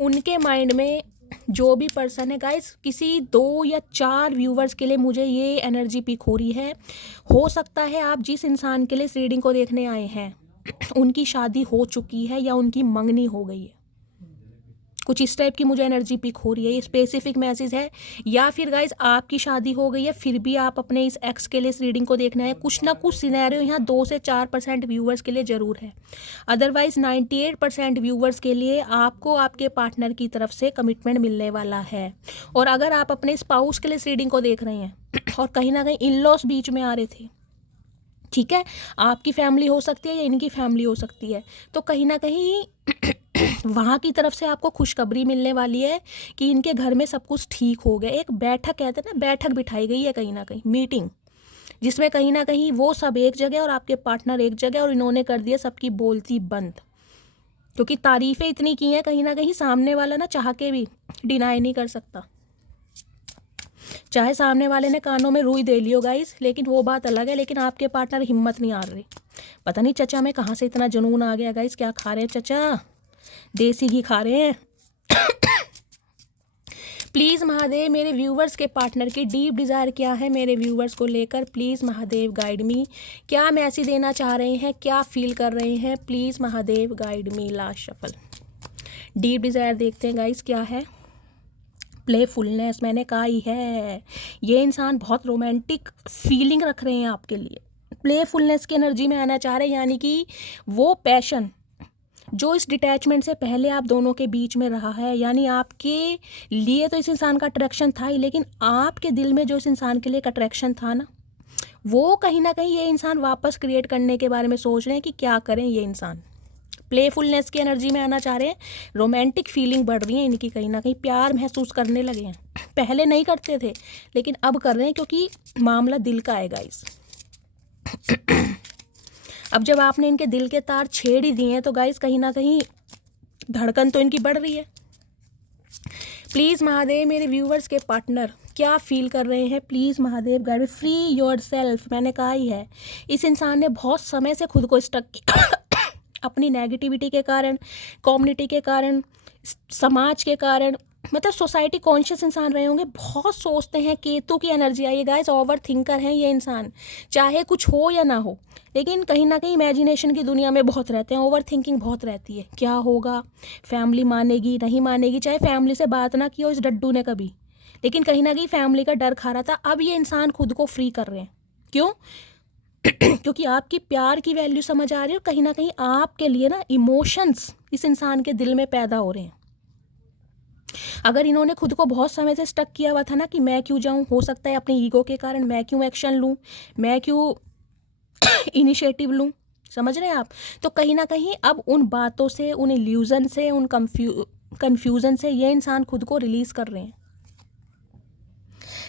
उनके माइंड में जो भी पर्सन है गाइस, किसी 2 या 4 व्यूवर्स के लिए मुझे ये एनर्जी पिक हो रही है। हो सकता है आप जिस इंसान के लिए इस रीडिंग को देखने आए हैं उनकी शादी हो चुकी है या उनकी मंगनी हो गई है। कुछ इस टाइप की मुझे एनर्जी पिक हो रही है, ये स्पेसिफिक मैसेज है। या फिर गाइस आपकी शादी हो गई है फिर भी आप अपने इस एक्स के लिए इस रीडिंग को देखने आए। कुछ ना कुछ सिनेरियो यहाँ 2 से 4% व्यूवर्स के लिए ज़रूर है। अदरवाइज 98% व्यूवर्स के लिए आपको आपके पार्टनर की तरफ से कमिटमेंट मिलने वाला है। और अगर आप अपने स्पाउस के लिए इस रीडिंग को देख रहे हैं और कहीं ना कहीं इन लॉस बीच में आ रहे थे, ठीक है, आपकी फैमिली हो सकती है या इनकी फैमिली हो सकती है, तो कहीं ना कहीं वहाँ की तरफ से आपको खुशखबरी मिलने वाली है कि इनके घर में सब कुछ ठीक हो गया। एक बैठक कहते हैं ना, बैठक बिठाई गई है कहीं ना कहीं, मीटिंग, जिसमें कहीं ना कहीं वो सब एक जगह और आपके पार्टनर एक जगह, और इन्होंने कर दिया सबकी बोलती बंद। क्योंकि तारीफ़ें इतनी की हैं कहीं ना कहीं सामने वाला ना चाह के भी डिनाई नहीं कर सकता। चाहे सामने वाले ने कानों में रुई दे लियो गाइस, लेकिन वो बात अलग है। लेकिन आपके पार्टनर हिम्मत नहीं हार रही। पता नहीं चचा में कहाँ से इतना जुनून आ गया गाइस। क्या खा रहे हैं चचा? देसी घी खा रहे हैं। प्लीज़ महादेव मेरे व्यूवर्स के पार्टनर की डीप डिज़ायर क्या है मेरे व्यूवर्स को लेकर। प्लीज़ महादेव गाइड मी। क्या मैसेज देना चाह रहे हैं, क्या फील कर रहे हैं, please Mahadev guide me. Last shuffle deep desire देखते हैं गाइस क्या है। प्लेफुलनेस मैंने कहा ही है, ये इंसान बहुत रोमांटिक फीलिंग रख रहे हैं आपके लिए। प्लेफुलनेस की एनर्जी में आना चाह रहे हैं, यानी कि वो पैशन जो इस डिटैचमेंट से पहले आप दोनों के बीच में रहा है, यानी आपके लिए तो इस इंसान का अट्रैक्शन था ही, लेकिन आपके दिल में जो इस इंसान के लिए एक अट्रैक्शन था ना, वो कहीं ना कहीं ये इंसान वापस क्रिएट करने के बारे में सोच रहे हैं कि क्या करें ये इंसान। प्लेफुलनेस की एनर्जी में आना चाह रहे हैं, रोमांटिक फीलिंग बढ़ रही है इनकी, कहीं ना कहीं प्यार महसूस करने लगे हैं। पहले नहीं करते थे लेकिन अब कर रहे हैं, क्योंकि मामला दिल का है गाइस। अब जब आपने इनके दिल के तार छेड़ ही दिए हैं तो गाइस कहीं ना कहीं धड़कन तो इनकी बढ़ रही है। प्लीज़ महादेव मेरे व्यूवर्स के पार्टनर क्या फील कर रहे हैं, please Mahadev guide. Free your self मैंने कहा ही है, इस इंसान ने बहुत समय से खुद को स्टक किया अपनी नेगेटिविटी के कारण, कम्युनिटी के कारण, समाज के कारण, मतलब सोसाइटी कॉन्शियस इंसान रहे होंगे। बहुत सोचते हैं, केतु की एनर्जी आई है गाइस, ओवर थिंकर हैं ये इंसान, चाहे कुछ हो या ना हो, लेकिन कहीं ना कहीं इमेजिनेशन की दुनिया में बहुत रहते हैं। ओवर थिंकिंग बहुत रहती है, क्या होगा, फैमिली मानेगी नहीं मानेगी, चाहे फैमिली से बात ना की हो इस डड्डू ने कभी, लेकिन कहीं ना कहीं फैमिली का डर खा रहा था। अब ये इंसान खुद को फ्री कर रहे हैं, क्यों? क्योंकि आपकी प्यार की वैल्यू समझ आ रही है, और कहीं ना कहीं आपके लिए ना इमोशंस इस इंसान के दिल में पैदा हो रहे हैं। अगर इन्होंने खुद को बहुत समय से स्टक किया हुआ था ना कि मैं क्यों जाऊं, हो सकता है अपने ईगो के कारण, मैं क्यों एक्शन लूं, मैं क्यों इनिशिएटिव लूं, समझ रहे हैं आप? तो कहीं ना कहीं अब उन बातों से, उन इल्यूजन से, उन कन्फ्यूज़न से ये इंसान खुद को रिलीज़ कर रहे हैं।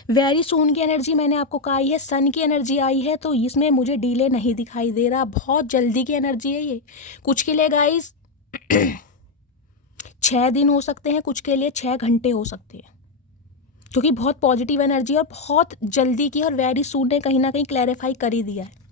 वेरी सून की एनर्जी मैंने आपको कहा है, सन की एनर्जी आई है, तो इसमें मुझे डिले नहीं दिखाई दे रहा, बहुत जल्दी की एनर्जी है ये। कुछ के लिए गाइस 6 दिन हो सकते हैं, कुछ के लिए 6 घंटे हो सकते हैं, क्योंकि बहुत पॉजिटिव एनर्जी और बहुत जल्दी की, और वेरी सून ने कहीं ना कहीं क्लैरिफाई कर ही दिया है।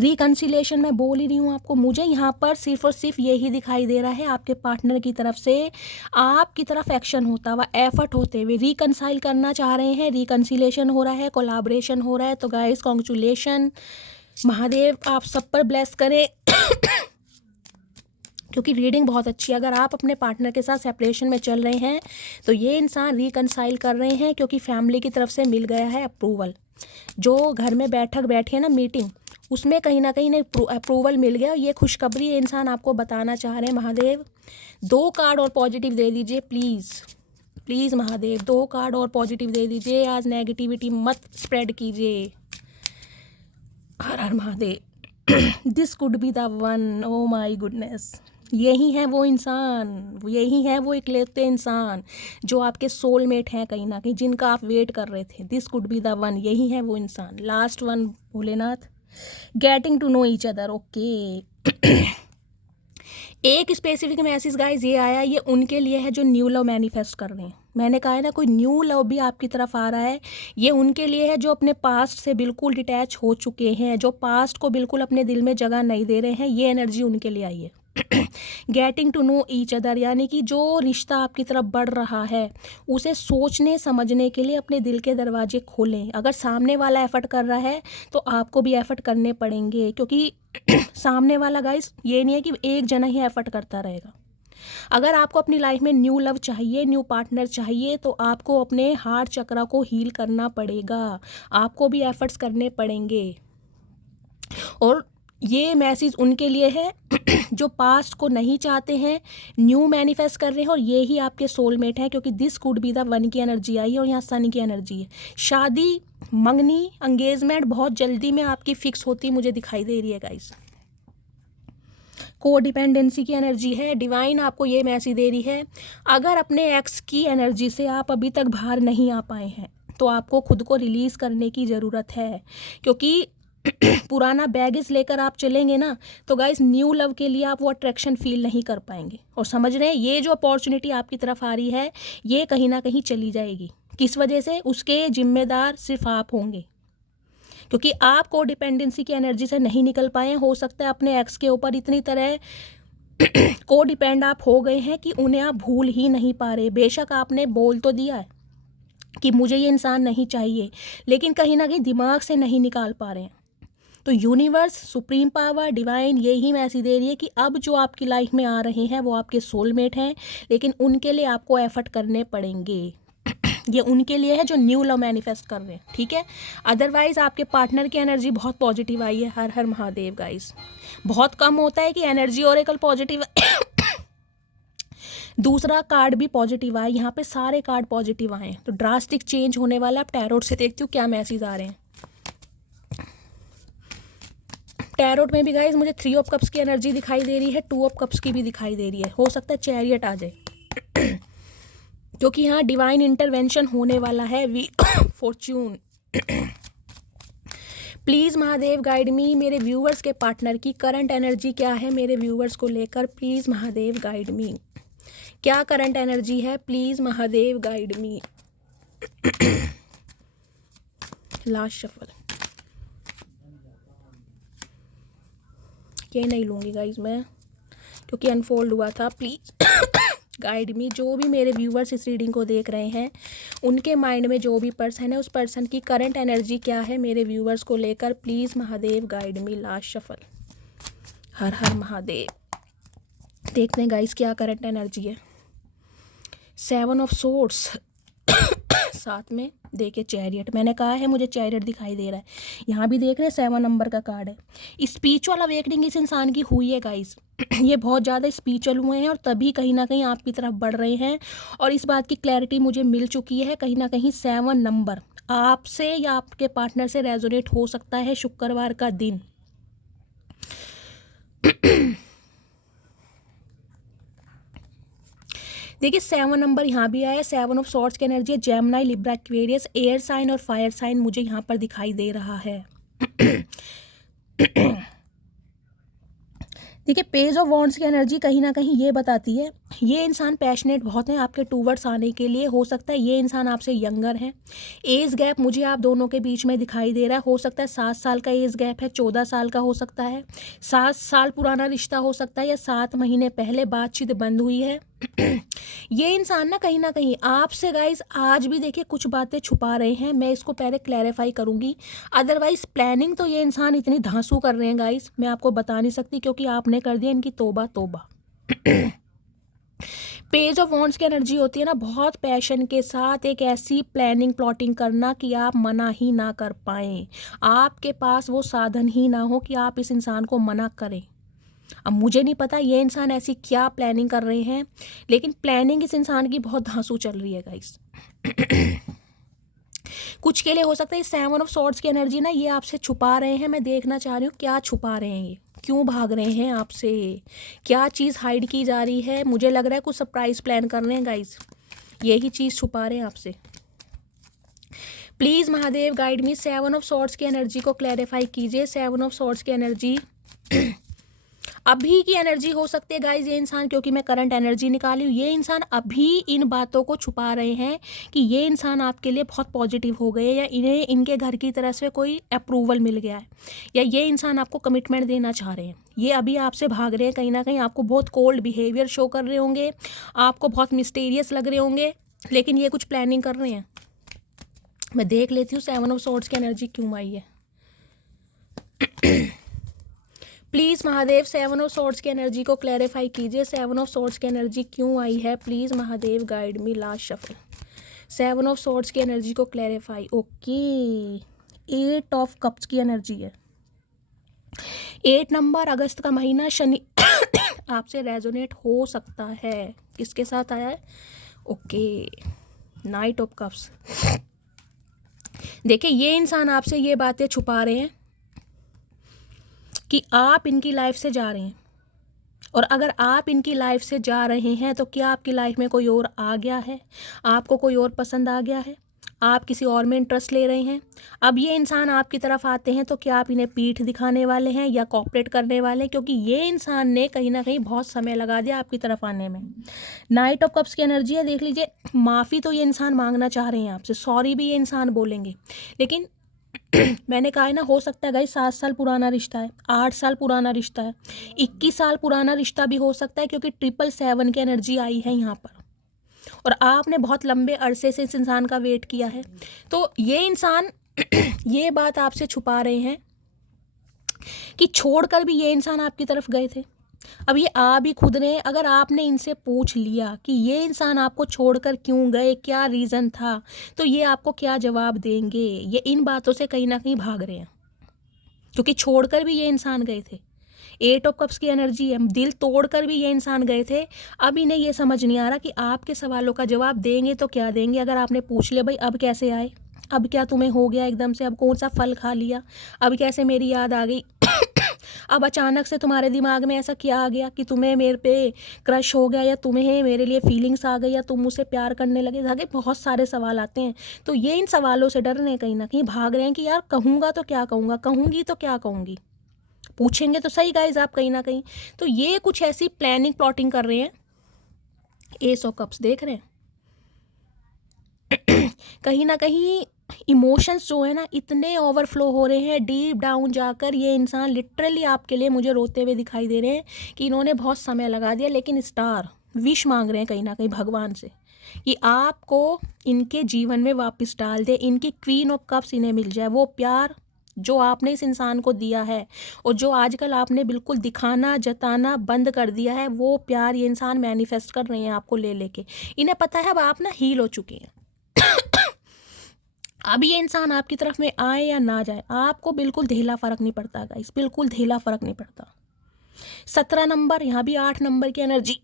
रिकन्सिलेशन मैं बोल ही रही हूँ आपको, मुझे यहाँ पर सिर्फ और सिर्फ यही दिखाई दे रहा है, आपके पार्टनर की तरफ से आपकी तरफ एक्शन होता हुआ, एफर्ट होते हुए रिकन्साइल करना चाह रहे हैं, रिकन्सिलेशन हो रहा है, कोलैबोरेशन हो रहा है। तो गाइस कॉन्ग्रेचुलेशन, महादेव आप सब पर ब्लेस करें क्योंकि रीडिंग बहुत अच्छी है। अगर आप अपने पार्टनर के साथ सेपरेशन में चल रहे हैं तो ये इंसान रिकन्साइल कर रहे हैं, क्योंकि फैमिली की तरफ से मिल गया है अप्रूवल। जो घर में बैठक बैठी है ना, मीटिंग, उसमें कहीं ना कहीं अप्रूवल मिल गया, और ये खुशखबरी ये इंसान आपको बताना चाह रहे हैं। महादेव 2 कार्ड और पॉजिटिव दे दीजिए प्लीज़, प्लीज़ महादेव 2 कार्ड और पॉजिटिव दे दीजिए, आज नेगेटिविटी मत स्प्रेड कीजिए। हर हर Mahadev. This could be the one, oh my goodness. यही है वो इंसान, यही है वो इकलौते इंसान जो आपके सोलमेट हैं कहीं ना कहीं, जिनका आप वेट कर रहे थे। This could be the one, यही है वो इंसान। Last one Bholenath. Getting to know each other, okay. एक स्पेसिफिक मैसेज गाइज ये आया, ये उनके लिए है जो न्यू लव मैनिफेस्ट कर रहे हैं। मैंने कहा है ना, कोई न्यू लव भी आपकी तरफ आ रहा है, ये उनके लिए है जो अपने पास्ट से बिल्कुल डिटैच हो चुके हैं, जो पास्ट को बिल्कुल अपने दिल में जगह नहीं दे रहे हैं। ये एनर्जी उनके लिए आई है। Getting to know each other, यानी कि जो रिश्ता आपकी तरफ बढ़ रहा है उसे सोचने समझने के लिए अपने दिल के दरवाजे खोलें। अगर सामने वाला एफर्ट कर रहा है तो आपको भी एफर्ट करने पड़ेंगे, क्योंकि सामने वाला गाइस ये नहीं है कि एक जना ही एफर्ट करता रहेगा। अगर आपको अपनी लाइफ में न्यू लव चाहिए, न्यू पार्टनर चाहिए, तो आपको अपने हार्ट चक्रा को हील करना पड़ेगा, आपको भी एफर्ट्स करने पड़ेंगे। और ये मैसेज उनके लिए है जो पास्ट को नहीं चाहते हैं, न्यू मैनिफेस्ट कर रहे हैं, और ये ही आपके सोलमेट हैं, क्योंकि this could be the one की एनर्जी आई है और यहाँ सन की एनर्जी है। शादी, मंगनी, एंगेजमेंट बहुत जल्दी में आपकी फिक्स होती मुझे दिखाई दे रही है गाइस। को डिपेंडेंसी की एनर्जी है। डिवाइन आपको ये मैसेज दे रही है, अगर अपने एक्स की एनर्जी से आप अभी तक बाहर नहीं आ पाए हैं तो आपको खुद को रिलीज़ करने की ज़रूरत है, क्योंकि पुराना बैगेज लेकर आप चलेंगे ना तो गाइस न्यू लव के लिए आप वो अट्रैक्शन फील नहीं कर पाएंगे। और समझ रहे हैं, ये जो अपॉर्चुनिटी आपकी तरफ आ रही है ये कहीं ना कहीं चली जाएगी। किस वजह से? उसके जिम्मेदार सिर्फ आप होंगे, क्योंकि आप को डिपेंडेंसी की एनर्जी से नहीं निकल पाए। हो सकता है अपने एक्स के ऊपर इतनी तरह को डिपेंड आप हो गए हैं कि उन्हें आप भूल ही नहीं पा रहे। बेशक आपने बोल तो दिया है कि मुझे ये इंसान नहीं चाहिए, लेकिन कहीं ना कहीं दिमाग से नहीं निकाल पा रहे हैं। तो यूनिवर्स, सुप्रीम पावर, डिवाइन यही मैसेज दे रही है कि अब जो आपकी लाइफ में आ रहे हैं वो आपके सोलमेट हैं, लेकिन उनके लिए आपको एफर्ट करने पड़ेंगे। ये उनके लिए है जो न्यू लव मैनिफेस्ट कर रहे हैं, ठीक है। अदरवाइज आपके पार्टनर की एनर्जी बहुत पॉजिटिव आई है। हर हर महादेव गाइस। बहुत कम होता है कि एनर्जी ओरेकल पॉजिटिव दूसरा कार्ड भी पॉजिटिव आए, यहाँ पे सारे कार्ड पॉजिटिव आए, तो ड्रास्टिक चेंज होने वाला। अब टैरोट से देखती हूँ क्या मैसेज आ रहे हैं। टैरोट में भी गाइस मुझे 3 ऑफ कप्स की एनर्जी दिखाई दे रही है, 2 ऑफ कप्स की भी दिखाई दे रही है। हो सकता है चैरियट आ जाए क्योंकि यहाँ डिवाइन इंटरवेंशन होने वाला है। फॉर्च्यून। प्लीज़ महादेव गाइड मी, मेरे व्यूवर्स के पार्टनर की करंट एनर्जी क्या है मेरे व्यूवर्स को लेकर। प्लीज़ महादेव गाइड मी, क्या करंट एनर्जी है, please Mahadev guide me. Last shuffle. ये नहीं लूँगी गाइज मैं, क्योंकि अनफोल्ड हुआ था। प्लीज़ गाइड मी, जो भी मेरे व्यूवर्स इस रीडिंग को देख रहे हैं उनके माइंड में जो भी पर्सन है उस पर्सन की करंट एनर्जी क्या है मेरे व्यूवर्स को लेकर। Please Mahadev guide me. Last shuffle. हर हर महादेव। देखते हैं गाइस क्या करंट एनर्जी है। 7 ऑफ सोर्ड्स साथ में देखे चैरियट। मैंने कहा है मुझे चैरियट दिखाई दे रहा है, यहाँ भी देख रहे हैं 7 नंबर का कार्ड है। स्पिरिचुअल अवेकनिंग इस इंसान की हुई है गाइस। ये बहुत ज़्यादा स्पिरिचुअल हुए हैं और तभी कहीं ना कहीं आपकी तरफ बढ़ रहे हैं, और इस बात की क्लैरिटी मुझे मिल चुकी है। कहीं ना कहीं 7 नंबर आपसे या आपके पार्टनर से रेजोनेट हो सकता है शुक्रवार का दिन। देखिए 7 नंबर यहाँ भी आया। 7 ऑफ सॉर्ड्स की एनर्जी है। Gemini, Libra, Aquarius, air sign और फायर साइन मुझे यहाँ पर दिखाई दे रहा है। देखिए पेज ऑफ वॉन्ड्स की एनर्जी कहीं ना कहीं ये बताती है ये इंसान पैशनेट बहुत हैं आपके टूवर्ड्स आने के लिए। हो सकता है ये इंसान आपसे यंगर है। एज गैप मुझे आप दोनों के बीच में दिखाई दे रहा है। हो सकता है 7 साल का एज गैप है, 14 साल का हो सकता है, 7 साल पुराना रिश्ता हो सकता है, या 7 महीने पहले बातचीत बंद हुई है। ये इंसान ना कहीं आपसे गाइस आज भी देखिए कुछ बातें छुपा रहे हैं। मैं इसको पहले क्लैरिफाई करूंगी। अदरवाइज प्लानिंग तो ये इंसान इतनी धांसू कर रहे हैं गाइस, मैं आपको बता नहीं सकती, क्योंकि आपने कर दिया इनकी तोबा तोबा। पेज ऑफ वॉन्ड्स की एनर्जी होती है ना बहुत पैशन के साथ एक ऐसी प्लानिंग प्लॉटिंग करना कि आप मना ही ना कर पाएं, आपके पास वो साधन ही ना हो कि आप इस इंसान को मना करें। अब मुझे नहीं पता ये इंसान ऐसी क्या प्लानिंग कर रहे हैं, लेकिन प्लानिंग इस इंसान की बहुत धांसू चल रही है गाइस। कुछ के लिए हो सकता है 7 ऑफ सॉर्ड्स की एनर्जी ना ये आपसे छुपा रहे हैं। मैं देखना चाह रही हूँ क्या छुपा रहे हैं, ये क्यों भाग रहे हैं आपसे, क्या चीज़ हाइड की जा रही है। मुझे लग रहा है कुछ सरप्राइज प्लान कर रहे हैं गाइस, यही चीज़ छुपा रहे हैं आपसे। Please Mahadev guide me, 7 of swords की एनर्जी को क्लैरिफाई कीजिए। 7 ऑफ सॉर्ड्स की एनर्जी अभी की एनर्जी हो सकती है गाइज ये इंसान, क्योंकि मैं करंट एनर्जी निकाली हूँ, ये इंसान अभी इन बातों को छुपा रहे हैं कि ये इंसान आपके लिए बहुत पॉजिटिव हो गए, या इन्हें इनके घर की तरफ से कोई अप्रूवल मिल गया है, या ये इंसान आपको कमिटमेंट देना चाह रहे हैं। ये अभी आपसे भाग रहे हैं, कहीं ना कहीं आपको बहुत कोल्ड बिहेवियर शो कर रहे होंगे, आपको बहुत मिस्टीरियस लग रहे होंगे, लेकिन ये कुछ प्लानिंग कर रहे हैं। मैं देख लेती हूँ 7 ऑफ सॉर्ड्स की एनर्जी क्यों आई है। प्लीज़ महादेव 7 ऑफ सॉर्ड्स की एनर्जी को क्लैरिफाई कीजिए। 7 ऑफ सॉर्ड्स की एनर्जी क्यों आई है, please Mahadev guide me. Last shuffle 7 of swords की एनर्जी को क्लैरिफाई। ओके, 8 ऑफ कप्स की एनर्जी है। 8 नंबर, अगस्त का महीना, शनि आपसे रेजोनेट हो सकता है। किसके साथ आया है? Okay, night of cups. देखिए ये इंसान आपसे ये बातें छुपा रहे हैं कि आप इनकी लाइफ से जा रहे हैं, और अगर आप इनकी लाइफ से जा रहे हैं तो क्या आपकी लाइफ में कोई और आ गया है, आपको कोई और पसंद आ गया है, आप किसी और में इंटरेस्ट ले रहे हैं। अब ये इंसान आपकी तरफ आते हैं तो क्या आप इन्हें पीठ दिखाने वाले हैं या कॉपरेट करने वाले हैं, क्योंकि ये इंसान ने कहीं ना कहीं बहुत समय लगा दिया आपकी तरफ आने में। नाइट ऑफ कप्स की एनर्जी है, देख लीजिए। माफ़ी तो ये इंसान मांगना चाह रहे हैं आपसे, सॉरी भी ये इंसान बोलेंगे, लेकिन मैंने कहा है ना, हो सकता है गाइस 7 साल पुराना रिश्ता है, 8 साल पुराना रिश्ता है, 21 साल पुराना रिश्ता भी हो सकता है, क्योंकि 777 की एनर्जी आई है यहाँ पर, और आपने बहुत लंबे अरसे से इस इंसान का वेट किया है। तो ये इंसान ये बात आपसे छुपा रहे हैं कि छोड़कर भी ये इंसान आपकी तरफ गए थे। अब ये आ भी खुद रहे हैं। अगर आपने इनसे पूछ लिया कि ये इंसान आपको छोड़कर क्यों गए, क्या रीज़न था, तो ये आपको क्या जवाब देंगे। ये इन बातों से कहीं ना कहीं भाग रहे हैं, क्योंकि छोड़कर भी ये इंसान गए थे। 8 ऑफ कप्स की एनर्जी है, दिल तोड़कर भी ये इंसान गए थे। अब इन्हें ये समझ नहीं आ रहा कि आपके सवालों का जवाब देंगे तो क्या देंगे। अगर आपने पूछ लिया भाई अब कैसे आए, अब क्या तुम्हें हो गया एकदम से, अब कौन सा फल खा लिया, अब कैसे मेरी याद आ गई अब अचानक से तुम्हारे दिमाग में ऐसा क्या आ गया कि तुम्हें मेरे पे क्रश हो गया, या तुम्हें मेरे लिए फीलिंग्स आ गई, या तुम मुझसे प्यार करने लगे। आगे बहुत सारे सवाल आते हैं, तो ये इन सवालों से डर रहे हैं, कहीं ना कहीं भाग रहे हैं कि यार कहूँगा तो क्या कहूँगा, कहूँगी तो क्या कहूँगी, पूछेंगे तो सही गाइज आप कहीं ना कहीं। तो ये कुछ ऐसी प्लानिंग प्लॉटिंग कर रहे हैं। एस ऑफ कप्स देख रहे हैं, कहीं ना कहीं इमोशंस जो है ना इतने ओवरफ्लो हो रहे हैं डीप डाउन जाकर। ये इंसान लिटरली आपके लिए मुझे रोते हुए दिखाई दे रहे हैं कि इन्होंने बहुत समय लगा दिया, लेकिन स्टार विश मांग रहे हैं कहीं ना कहीं भगवान से कि आपको इनके जीवन में वापस डाल दे, इनकी क्वीन ऑफ कप्स इन्हें मिल जाए। वो प्यार जो आपने इस इंसान को दिया है, और जो आजकल आपने बिल्कुल दिखाना जताना बंद कर दिया है, वो प्यार ये इंसान मैनिफेस्ट कर रहे हैं आपको ले लेके। इन्हें पता है अब आप ना हील हो चुके हैं। अब ये इंसान आपकी तरफ में आए या ना जाए, आपको बिल्कुल ढेला फ़र्क नहीं पड़ता गाइस, बिल्कुल ढेला फ़र्क नहीं पड़ता। 17 नंबर, यहाँ भी 8 नंबर की एनर्जी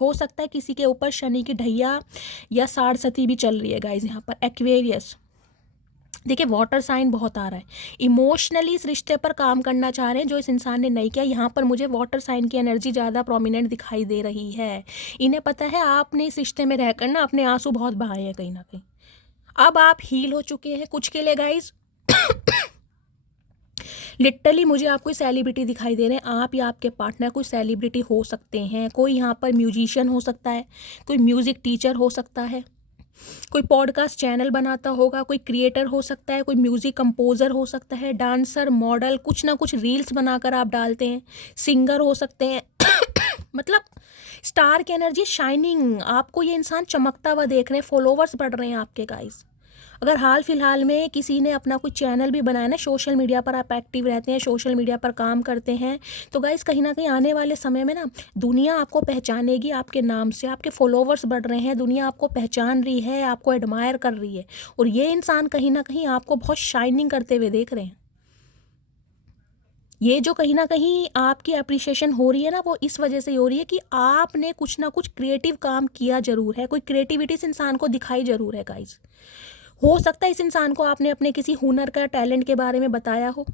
हो सकता है किसी के ऊपर शनि की ढैया या साढ़सती भी चल रही है गाइस। यहाँ पर एक्वेरियस, देखिए वाटर साइन बहुत आ रहा है, इमोशनली इस रिश्ते पर काम करना चाह रहे हैं जो इस इंसान ने नहीं किया। यहाँ पर मुझे वाटर साइन की एनर्जी ज़्यादा प्रोमिनेंट दिखाई दे रही है। इन्हें पता है आपने इस रिश्ते में रहकर ना अपने आंसू बहुत बहाए हैं कहीं ना कहीं। अब आप हील हो चुके हैं कुछ के लिए गाइस। लिटरली मुझे आप कोई सेलिब्रिटी दिखाई दे रहे हैं, आप या आपके पार्टनर कोई सेलिब्रिटी हो सकते हैं। कोई यहाँ पर म्यूजिशियन हो सकता है, कोई म्यूज़िक टीचर हो सकता है, कोई पॉडकास्ट चैनल बनाता होगा, कोई क्रिएटर हो सकता है, कोई म्यूज़िक कंपोज़र हो सकता है, डांसर, मॉडल, कुछ ना कुछ रील्स बनाकर आप डालते हैं, सिंगर हो सकते हैं। मतलब स्टार की एनर्जी शाइनिंग, आपको ये इंसान चमकता हुआ देख रहे हैं, फॉलोवर्स बढ़ रहे हैं आपके गाइस। अगर हाल फिलहाल में किसी ने अपना कोई चैनल भी बनाया ना, सोशल मीडिया पर आप एक्टिव रहते हैं, सोशल मीडिया पर काम करते हैं, तो गाइस कहीं ना कहीं आने वाले समय में ना दुनिया आपको पहचानेगी आपके नाम से। आपके फॉलोवर्स बढ़ रहे हैं, दुनिया आपको पहचान रही है, आपको एडमायर कर रही है, और ये इंसान कहीं ना कहीं आपको बहुत शाइनिंग करते हुए देख रहे हैं। ये जो कहीं ना कहीं आपकी अप्रिशिएशन हो रही है ना, वो इस वजह से हो रही है कि आपने कुछ ना कुछ क्रिएटिव काम किया जरूर है, कोई क्रिएटिविटी इस इंसान को दिखाई जरूर है गाइज। हो सकता है इस इंसान को आपने अपने किसी हुनर का, टैलेंट के बारे में बताया हो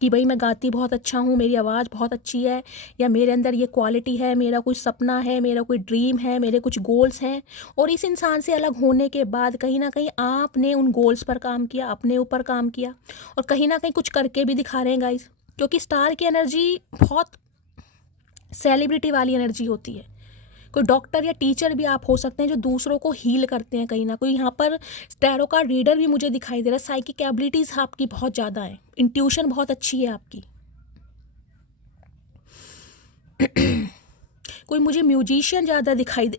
कि भाई मैं गाती बहुत अच्छा हूँ, मेरी आवाज़ बहुत अच्छी है, या मेरे अंदर ये क्वालिटी है, मेरा कोई सपना है, मेरा कोई ड्रीम है, मेरे कुछ गोल्स हैं। और इस इंसान से अलग होने के बाद कहीं ना कहीं आपने उन गोल्स पर काम किया, अपने ऊपर काम किया, और कहीं ना कहीं कुछ करके भी दिखा रहे हैं गाइस। क्योंकि स्टार की एनर्जी बहुत सेलिब्रिटी वाली एनर्जी होती है। कोई डॉक्टर या टीचर भी आप हो सकते हैं जो दूसरों को हील करते हैं कहीं ना कोई। यहाँ पर टैरो का रीडर भी मुझे दिखाई दे रहा है। साइकिक एबिलिटीज़ आपकी बहुत ज़्यादा है, इंट्यूशन बहुत अच्छी है आपकी। कोई मुझे म्यूजिशियन ज़्यादा दिखाई दे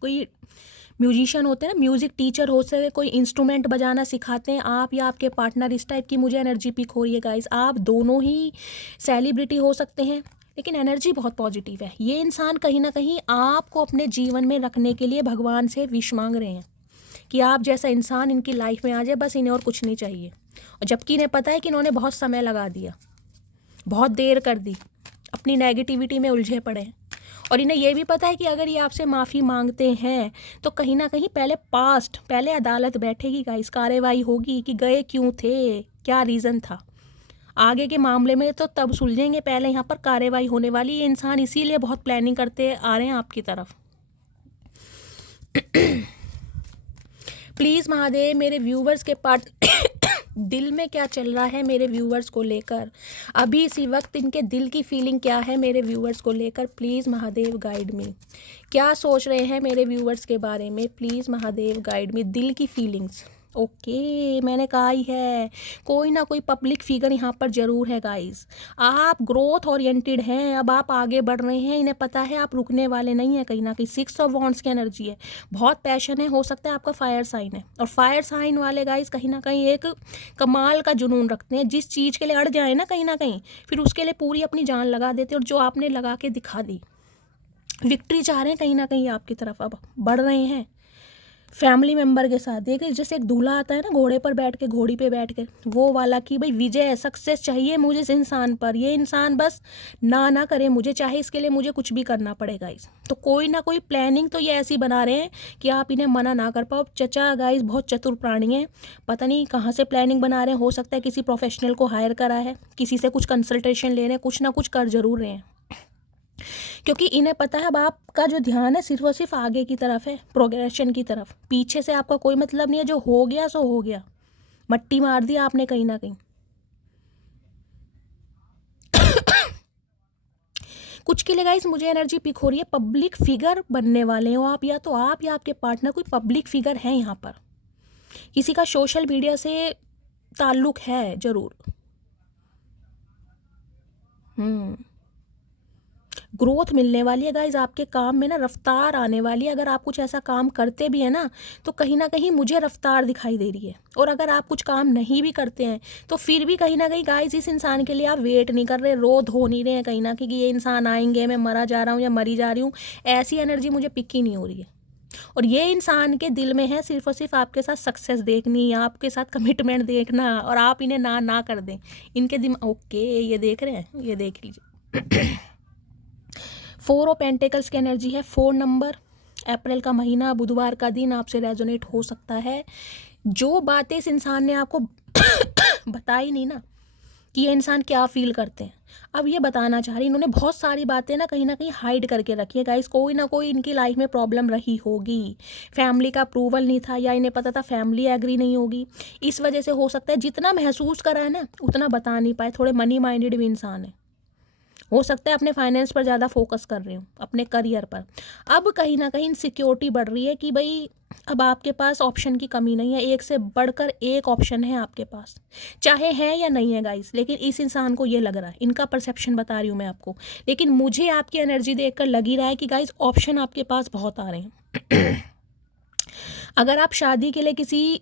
कोई म्यूजिशियन होते हैं ना, म्यूज़िक टीचर हो सकते हैं, कोई इंस्ट्रूमेंट बजाना सिखाते हैं आप या आपके पार्टनर, इस टाइप की मुझे एनर्जी पिक हो रही है गाइस। आप दोनों ही सेलिब्रिटी हो सकते हैं, लेकिन एनर्जी बहुत पॉजिटिव है। ये इंसान कहीं ना कहीं आपको अपने जीवन में रखने के लिए भगवान से विश मांग रहे हैं कि आप जैसा इंसान इनकी लाइफ में आ जाए, बस इन्हें और कुछ नहीं चाहिए। और जबकि इन्हें पता है कि इन्होंने बहुत समय लगा दिया, बहुत देर कर दी, अपनी नेगेटिविटी में उलझे पड़े हैं। और इन्हें ये भी पता है कि अगर ये आपसे माफ़ी मांगते हैं तो कहीं ना कहीं पहले अदालत बैठेगी गाइस, कार्रवाई होगी कि गए क्यों थे, क्या रीज़न था। आगे के मामले में तो तब सुलझेंगे, पहले यहाँ पर कार्रवाई होने वाली। ये इंसान इसीलिए बहुत प्लानिंग करते आ रहे हैं आपकी तरफ। प्लीज़ महादेव, मेरे व्यूवर्स के पार्ट दिल में क्या चल रहा है मेरे व्यूवर्स को लेकर, अभी इसी वक्त इनके दिल की फीलिंग क्या है मेरे व्यूवर्स को लेकर। प्लीज़ महादेव गाइड मी, क्या सोच रहे हैं मेरे व्यूवर्स के बारे में। प्लीज़ महादेव गाइड मी, दिल की फीलिंग्स। ओके, मैंने कहा ही है कोई ना कोई पब्लिक फिगर यहाँ पर ज़रूर है गाइस। आप ग्रोथ ओरिएंटेड हैं, अब आप आगे बढ़ रहे हैं, इन्हें पता है आप रुकने वाले नहीं हैं। कहीं ना कहीं 6 ऑफ वॉन्ड्स की एनर्जी है, बहुत पैशन है। हो सकता है आपका फायर साइन है, और फायर साइन वाले गाइस कहीं ना कहीं एक कमाल का जुनून रखते हैं। जिस चीज़ के लिए अड़ जाए ना कहीं ना कहीं, फिर उसके लिए पूरी अपनी जान लगा देते हैं। और जो आपने लगा के दिखा दी, विक्ट्री चाह रहे हैं कहीं ना कहीं आपकी तरफ, अब बढ़ रहे हैं फैमिली मेम्बर के साथ। देखिए जैसे एक दूल्हा आता है ना घोड़े पर बैठ के, घोड़ी पे बैठ के, वो वाला कि भाई विजय, सक्सेस चाहिए मुझे इस इंसान पर, ये इंसान बस ना करे मुझे, चाहे इसके लिए मुझे कुछ भी करना पड़ेगा इस। तो कोई ना कोई प्लानिंग तो ये ऐसी बना रहे हैं कि आप इन्हें मना ना कर पाओ। चचा गाइस बहुत चतुर प्राणी हैं, पता नहीं कहाँ से प्लानिंग बना रहे हैं। हो सकता है किसी प्रोफेशनल को हायर करा है, किसी से कुछ कंसल्टेशन ले रहे हैं, कुछ ना कुछ कर जरूर रहे हैं। क्योंकि इन्हें पता है अब आपका जो ध्यान है सिर्फ और सिर्फ आगे की तरफ है, प्रोग्रेशन की तरफ। पीछे से आपका कोई मतलब नहीं है, जो हो गया सो हो गया, मट्टी मार दी आपने कहीं ना कहीं। कुछ के लिए गाइस मुझे एनर्जी पिक हो रही है, पब्लिक फिगर बनने वाले हो आप, या तो आप या आपके पार्टनर कोई पब्लिक फिगर है यहाँ पर, किसी का सोशल मीडिया से ताल्लुक है जरूर। ग्रोथ मिलने वाली है गाइज, आपके काम में ना रफ्तार आने वाली है। अगर आप कुछ ऐसा काम करते भी हैं ना, तो कहीं ना कहीं मुझे रफ्तार दिखाई दे रही है। और अगर आप कुछ काम नहीं भी करते हैं तो फिर भी कहीं ना कहीं गाइज इस इंसान के लिए आप वेट नहीं कर रहे, रो धो नहीं रहे हैं कहीं ना कहीं कि ये इंसान आएंगे, मैं मरा जा रहा हूँ या मरी जा रही हूँ। ऐसी एनर्जी मुझे पिक ही नहीं हो रही है। और ये इंसान के दिल में है सिर्फ और सिर्फ आपके साथ सक्सेस देखनी, आपके साथ कमिटमेंट देखना, और आप इन्हें ना कर दें इनके दिमाग। ओके, ये देख रहे हैं, ये देख लीजिए। 4 ऑफ पेंटिकल्स की एनर्जी है, 4 नंबर, अप्रैल का महीना, बुधवार का दिन आपसे रेजोनेट हो सकता है। जो बातें इस इंसान ने आपको बताई नहीं ना कि ये इंसान क्या फील करते हैं, अब ये बताना चाह रही। इन्होंने बहुत सारी बातें ना कहीं हाइड करके रखी है गाइस। कोई ना कोई इनकी लाइफ में प्रॉब्लम रही होगी, फैमिली का अप्रूवल नहीं था, या इन्हें पता था फैमिली एग्री नहीं होगी, इस वजह से हो सकता है जितना महसूस करा है ना उतना बता नहीं पाए। थोड़े मनी माइंडेड भी इंसान है, हो सकता है अपने फाइनेंस पर ज़्यादा फोकस कर रहे हो, अपने करियर पर। अब कहीं ना कहीं इनसिक्योरिटी बढ़ रही है कि भाई अब आपके पास ऑप्शन की कमी नहीं है, एक से बढ़कर एक ऑप्शन है आपके पास, चाहे है या नहीं है गाइस। लेकिन इस इंसान को ये लग रहा है, इनका परसेप्शन बता रही हूँ मैं आपको, लेकिन मुझे आपकी एनर्जी देखकर लग ही रहा है कि गाइस ऑप्शन आपके पास बहुत आ रहे हैं। अगर आप शादी के लिए किसी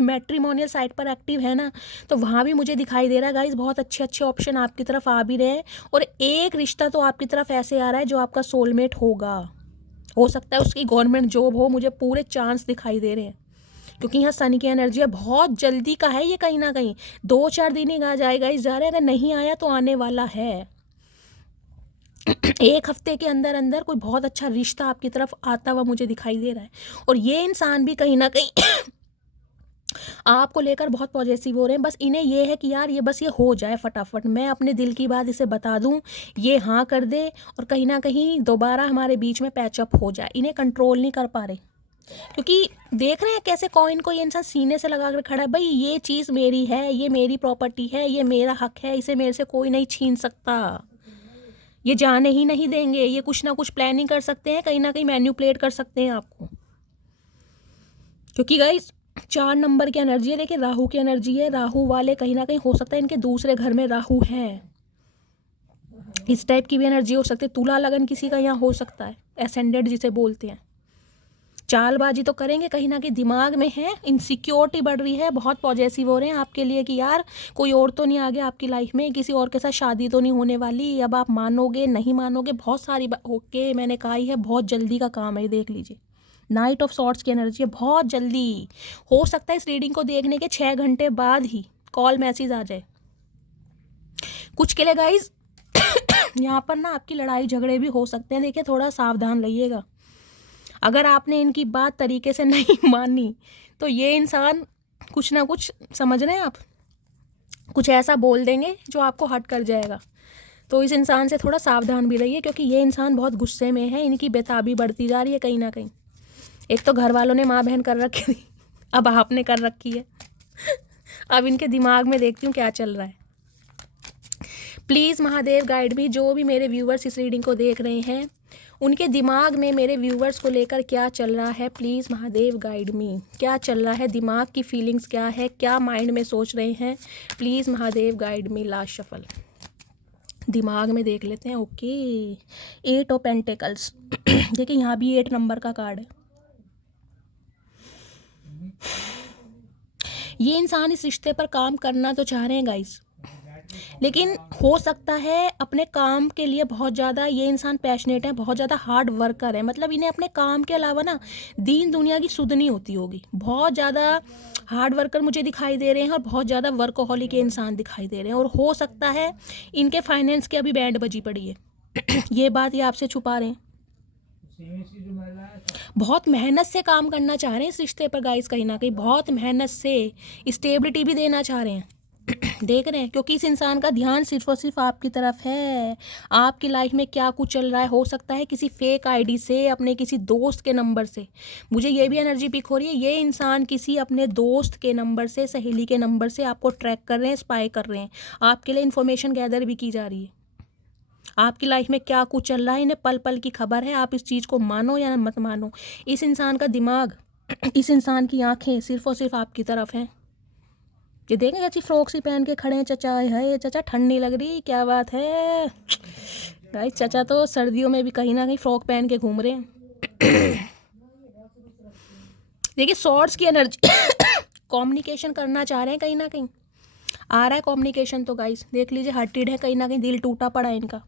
मैट्रिमोनियल साइट पर एक्टिव है ना, तो वहाँ भी मुझे दिखाई दे रहा है गाइस बहुत अच्छे अच्छे ऑप्शन आपकी तरफ आ भी रहे हैं। और एक रिश्ता तो आपकी तरफ ऐसे आ रहा है जो आपका सोलमेट होगा। हो सकता है उसकी गवर्नमेंट जॉब हो, मुझे पूरे चांस दिखाई दे रहे हैं क्योंकि यहाँ सन की एनर्जी है, बहुत जल्दी का है ये, कहीं ना कहीं 2-4 दिन ही आ जाएगा इस जा रहे हैं, अगर नहीं आया तो आने वाला है। 1 हफ्ते के अंदर अंदर कोई बहुत अच्छा रिश्ता आपकी तरफ आता हुआ मुझे दिखाई दे रहा है। और ये इंसान भी कहीं ना कहीं आपको लेकर बहुत पॉजिटिव हो रहे हैं। बस इन्हें ये है कि यार ये बस ये हो जाए फटाफट, मैं अपने दिल की बात इसे बता दूं, ये हाँ कर दे और कहीं ना कहीं दोबारा हमारे बीच में पैचअप हो जाए। इन्हें कंट्रोल नहीं कर पा रहे, क्योंकि देख रहे हैं कैसे कॉइन को ये इंसान सीने से लगा कर खड़ा है। भाई ये चीज़ मेरी है, ये मेरी प्रॉपर्टी है, ये मेरा हक है, इसे मेरे से कोई नहीं छीन सकता, ये जाने ही नहीं देंगे। ये कुछ ना कुछ प्लानिंग कर सकते हैं, कहीं ना कहीं मैन्युपुलेट कर सकते हैं आपको, क्योंकि गाइस 4 नंबर की एनर्जी है। देखिए राहु की एनर्जी है, राहु वाले कहीं ना कहीं हो सकता है इनके दूसरे घर में राहु है, इस टाइप की भी एनर्जी हो सकती है। तुला लगन किसी का यहाँ हो सकता है, एसेंडेंट जिसे बोलते हैं। चालबाजी तो करेंगे, कहीं ना कहीं दिमाग में है, इनसिक्योरिटी बढ़ रही है, बहुत पॉजिटिव हो रहे हैं आपके लिए कि यार कोई और तो नहीं आ गया आपकी लाइफ में, किसी और के साथ शादी तो नहीं होने वाली। अब आप मानोगे नहीं मानोगे, बहुत सारी ओके मैंने कहा ही है, बहुत जल्दी का काम है ये, देख लीजिए। नाइट ऑफ सॉर्ट्स की एनर्जी है, बहुत जल्दी हो सकता है इस रीडिंग को देखने के 6 घंटे बाद ही कॉल मैसेज आ जाए कुछ के लिए गाइज। यहाँ पर ना आपकी लड़ाई झगड़े भी हो सकते हैं, देखिए थोड़ा सावधान रहिएगा। अगर आपने इनकी बात तरीके से नहीं मानी तो ये इंसान कुछ ना कुछ, समझ रहे हैं आप, कुछ ऐसा बोल देंगे जो आपको हट कर जाएगा। तो इस इंसान से थोड़ा सावधान भी रहिए, क्योंकि ये इंसान बहुत गुस्से में है, इनकी बेताबी बढ़ती जा रही है कहीं ना कहीं। एक तो घर वालों ने माँ बहन कर रखी थी, अब आपने कर रखी है। अब इनके दिमाग में देखती हूँ क्या चल रहा है। प्लीज़ महादेव गाइड मी, जो भी मेरे व्यूवर्स इस रीडिंग को देख रहे हैं उनके दिमाग में मेरे व्यूवर्स को लेकर क्या चल रहा है। प्लीज़ महादेव गाइड मी, क्या चल रहा है, दिमाग की फीलिंग्स क्या है, क्या माइंड में सोच रहे हैं। Please Mahadev guide me. Last shuffle दिमाग में देख लेते हैं। Okay 8 of pentacles. देखिए यहाँ भी 8 नंबर का कार्ड है। ये इंसान इस रिश्ते पर काम करना तो चाह रहे हैं गाइस, लेकिन हो सकता है अपने काम के लिए बहुत ज़्यादा ये इंसान पैशनेट है, बहुत ज़्यादा हार्ड वर्कर है। मतलब इन्हें अपने काम के अलावा ना दीन दुनिया की सुध नहीं होती होगी। बहुत ज़्यादा हार्ड वर्कर मुझे दिखाई दे रहे हैं और बहुत ज़्यादा वर्कहोलिक के इंसान दिखाई दे रहे हैं। और हो सकता है इनके फाइनेंस की अभी बैंड बजी पड़ी है। ये बात ये आपसे छुपा रहे हैं। बहुत मेहनत से काम करना चाह रहे हैं इस रिश्ते पर गाइस, कहीं ना कहीं बहुत मेहनत से स्टेबिलिटी भी देना चाह रहे हैं। देख रहे हैं, क्योंकि इस इंसान का ध्यान सिर्फ और सिर्फ आपकी तरफ है। आपकी लाइफ में क्या कुछ चल रहा है, हो सकता है किसी फेक आईडी से, अपने किसी दोस्त के नंबर से। मुझे ये भी एनर्जी पिक हो रही है, ये इंसान किसी अपने दोस्त के नंबर से, सहेली के नंबर से आपको ट्रैक कर रहे हैं, स्पाई कर रहे हैं। आपके लिए इन्फॉर्मेशन गैदर भी की जा रही है। आपकी लाइफ में क्या कुछ चल रहा है इन्हें पल पल की खबर है। आप इस चीज़ को मानो या मत मानो, इस इंसान का दिमाग, इस इंसान की आंखें सिर्फ और सिर्फ आपकी तरफ हैं। ये देखें अच्छी फ्रॉक सी पहन के खड़े हैं चाचा। है चाचा ठंड नहीं लग रही, क्या बात है भाई। चाचा तो सर्दियों में भी कहीं ना कहीं फ्रॉक पहन के घूम रहे हैं। देखिए सॉर्ड्स की एनर्जी। कम्युनिकेशन करना चाह रहे हैं, कहीं ना कहीं आ रहा है कम्युनिकेशन। तो गाइस देख लीजिए हर्टेड है, कहीं ना कहीं दिल टूटा पड़ा है इनका।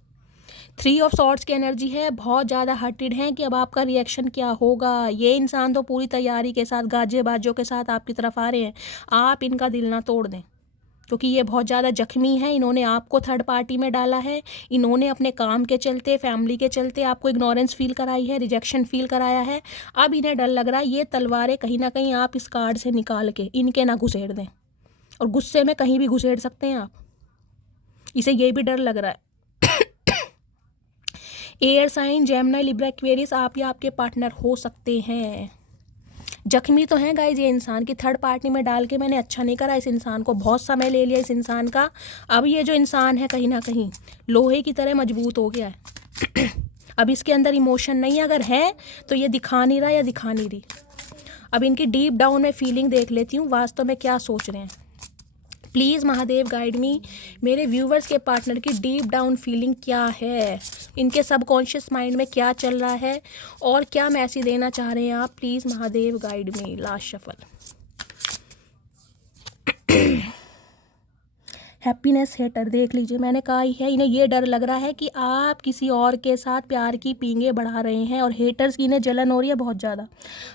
3 ऑफ सॉर्ड्स की एनर्जी है, बहुत ज़्यादा हर्टेड है कि अब आपका रिएक्शन क्या होगा। ये इंसान तो पूरी तैयारी के साथ, गाजे बाजों के साथ आपकी तरफ आ रहे हैं। आप इनका दिल ना तोड़ दें, क्योंकि ये बहुत ज़्यादा जख्मी है। इन्होंने आपको थर्ड पार्टी में डाला है, इन्होंने अपने काम के चलते, फैमिली के चलते आपको इग्नोरेंस फील कराई है, रिजेक्शन फील कराया है। अब इन्हें डर लग रहा है ये तलवारें कहीं ना कहीं आप इस कार्ड से निकाल के इनके ना घुसेड़ दें, और गुस्से में कहीं भी घुसेड़ सकते हैं आप। इसे ये भी डर लग रहा है। Air sign, Gemini, Libra, Aquarius, आप या आपके पार्टनर हो सकते हैं। जख्मी तो हैं गाइज ये इंसान की, थर्ड पार्टी में डाल के मैंने अच्छा नहीं करा इस इंसान को, बहुत समय ले लिया इस इंसान का। अब ये जो इंसान है कहीं ना कहीं लोहे की तरह मजबूत हो गया है। अब इसके अंदर इमोशन नहीं, अगर है तो ये दिखा नहीं रहा या दिखा नहीं रही। अब इनकी डीप डाउन में फीलिंग देख लेती हूँ, वास्तव में क्या सोच रहे हैं। प्लीज़ महादेव गाइड मी, मेरे व्यूवर्स के पार्टनर की डीप डाउन फीलिंग क्या है, इनके सबकॉन्शियस माइंड में क्या चल रहा है और क्या मैसेज देना चाह रहे हैं आप। Please Mahadev guide me. Last shuffle. Happiness hater देख लीजिए, मैंने कहा ही है, इन्हें ये डर लग रहा है कि आप किसी और के साथ प्यार की पींगे बढ़ा रहे हैं, और हेटर्स की इन्हें जलन हो रही है बहुत ज़्यादा।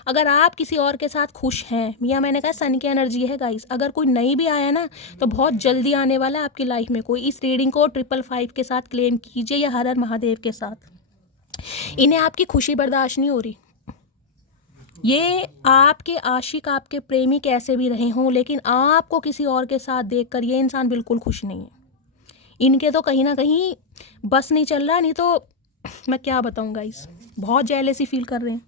अगर आप किसी और के साथ खुश हैं, या मैंने कहा सन की एनर्जी है गाइस, अगर कोई नहीं भी आया ना तो बहुत जल्दी आने वाला है आपकी लाइफ में कोई। इस रीडिंग को 555 के साथ क्लेम कीजिए या हर हर महादेव के साथ। इन्हें आपकी खुशी बर्दाश्त नहीं हो रही। ये आपके आशिक, आपके प्रेमी कैसे भी रहे हों, लेकिन आपको किसी और के साथ देखकर ये इंसान बिल्कुल खुश नहीं है। इनके तो कहीं ना कहीं बस नहीं चल रहा, नहीं तो मैं क्या बताऊँ गाइस, बहुत जेलसी फील कर रहे हैं।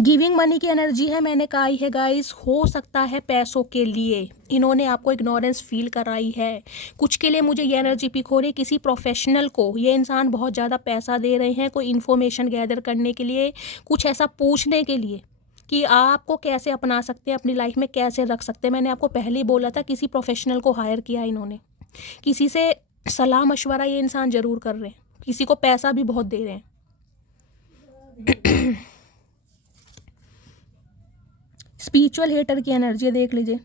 गिविंग मनी की एनर्जी है, मैंने कहा ही है गाइस, हो सकता है पैसों के लिए इन्होंने आपको इग्नोरेंस फील कराई है। कुछ के लिए मुझे ये एनर्जी पिक हो रही है, किसी प्रोफेशनल को ये इंसान बहुत ज़्यादा पैसा दे रहे हैं कोई इन्फॉर्मेशन गैदर करने के लिए, कुछ ऐसा पूछने के लिए कि आपको कैसे अपना सकते हैं, अपनी लाइफ में कैसे रख सकते हैं। मैंने आपको पहले ही बोला था, किसी प्रोफेशनल को हायर किया इन्होंने, किसी से सलाह मशवरा ये इंसान ज़रूर कर रहे हैं, किसी को पैसा भी बहुत दे रहे हैं। स्पिरिचुअल हेटर की एनर्जी देख लीजिए,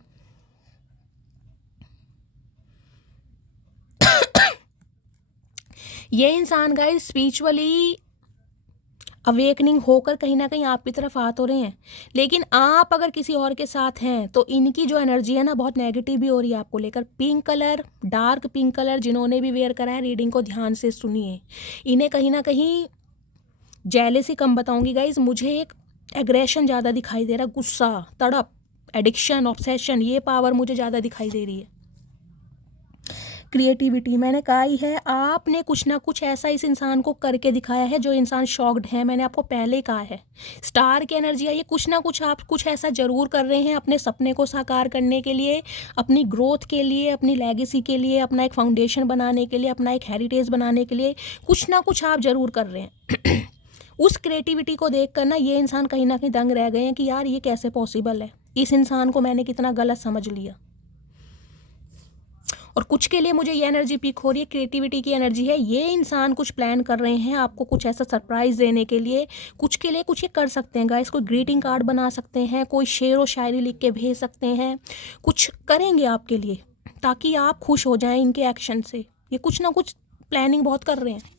ये इंसान गाइस स्पिरिचुअली अवेकनिंग होकर कहीं ना कहीं आपकी तरफ आ तो रहे हैं, लेकिन आप अगर किसी और के साथ हैं तो इनकी जो एनर्जी है ना बहुत नेगेटिव भी हो रही है आपको लेकर। Pink colour, dark pink colour, जिन्होंने भी वेयर करा है रीडिंग को ध्यान से सुनिए। इन्हें कहीं ना कहीं जेलसी कम बताऊंगी गाइज, मुझे एक एग्रेशन ज़्यादा दिखाई दे रहा, गुस्सा, तड़प, एडिक्शन, ऑब्सेशन, ये पावर मुझे ज़्यादा दिखाई दे रही है। क्रिएटिविटी, मैंने कहा ही है, आपने कुछ ना कुछ ऐसा इस इंसान को करके दिखाया है जो इंसान शॉक्ड है। मैंने आपको पहले ही कहा है, स्टार की एनर्जी है, ये कुछ ना कुछ आप कुछ ऐसा ज़रूर कर रहे हैं अपने सपने को साकार करने के लिए, अपनी ग्रोथ के लिए, अपनी लेगेसी के लिए, अपना एक फाउंडेशन बनाने के लिए, अपना एक हेरिटेज बनाने के लिए कुछ ना कुछ आप ज़रूर कर रहे हैं। उस क्रिएटिविटी को देख कर ना ये इंसान कहीं ना कहीं दंग रह गए हैं कि यार ये कैसे पॉसिबल है, इस इंसान को मैंने कितना गलत समझ लिया। और कुछ के लिए मुझे ये एनर्जी पिक हो रही है, क्रिएटिविटी की एनर्जी है, ये इंसान कुछ प्लान कर रहे हैं आपको कुछ ऐसा सरप्राइज़ देने के लिए। कुछ के लिए कुछ ये कर सकते हैं गाइस, कोई ग्रीटिंग कार्ड बना सकते हैं, कोई शेर व शायरी लिख के भेज सकते हैं, कुछ करेंगे आपके लिए ताकि आप खुश हो जाएं इनके एक्शन से। ये कुछ ना कुछ प्लानिंग बहुत कर रहे हैं।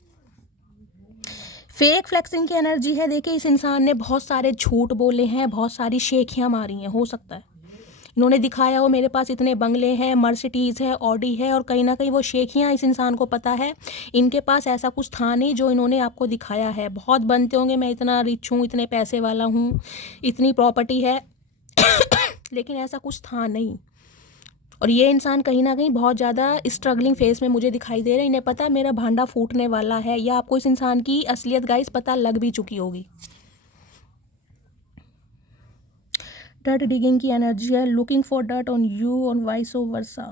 फेक फ्लेक्सिंग की एनर्जी है, देखिए इस इंसान ने बहुत सारे झूठ बोले हैं, बहुत सारी शेखियाँ मारी हैं। हो सकता है इन्होंने दिखाया हो मेरे पास इतने बंगले हैं, मर्सिडीज़ है, ऑडी है, और कहीं ना कहीं वो शेखियाँ इस इंसान को पता है इनके पास ऐसा कुछ था नहीं जो इन्होंने आपको दिखाया है। बहुत बनते होंगे, मैं इतना रिच हूँ, इतने पैसे वाला हूँ, इतनी प्रॉपर्टी है, लेकिन ऐसा कुछ था नहीं। और ये इंसान कहीं ना कहीं बहुत ज़्यादा स्ट्रगलिंग फेस में मुझे दिखाई दे रहा है। इन्हें पता है मेरा भांडा फूटने वाला है, या आपको इस इंसान की असलियत गाइस पता लग भी चुकी होगी। डर्ट डिगिंग की एनर्जी है, looking for dirt on you on vice versa.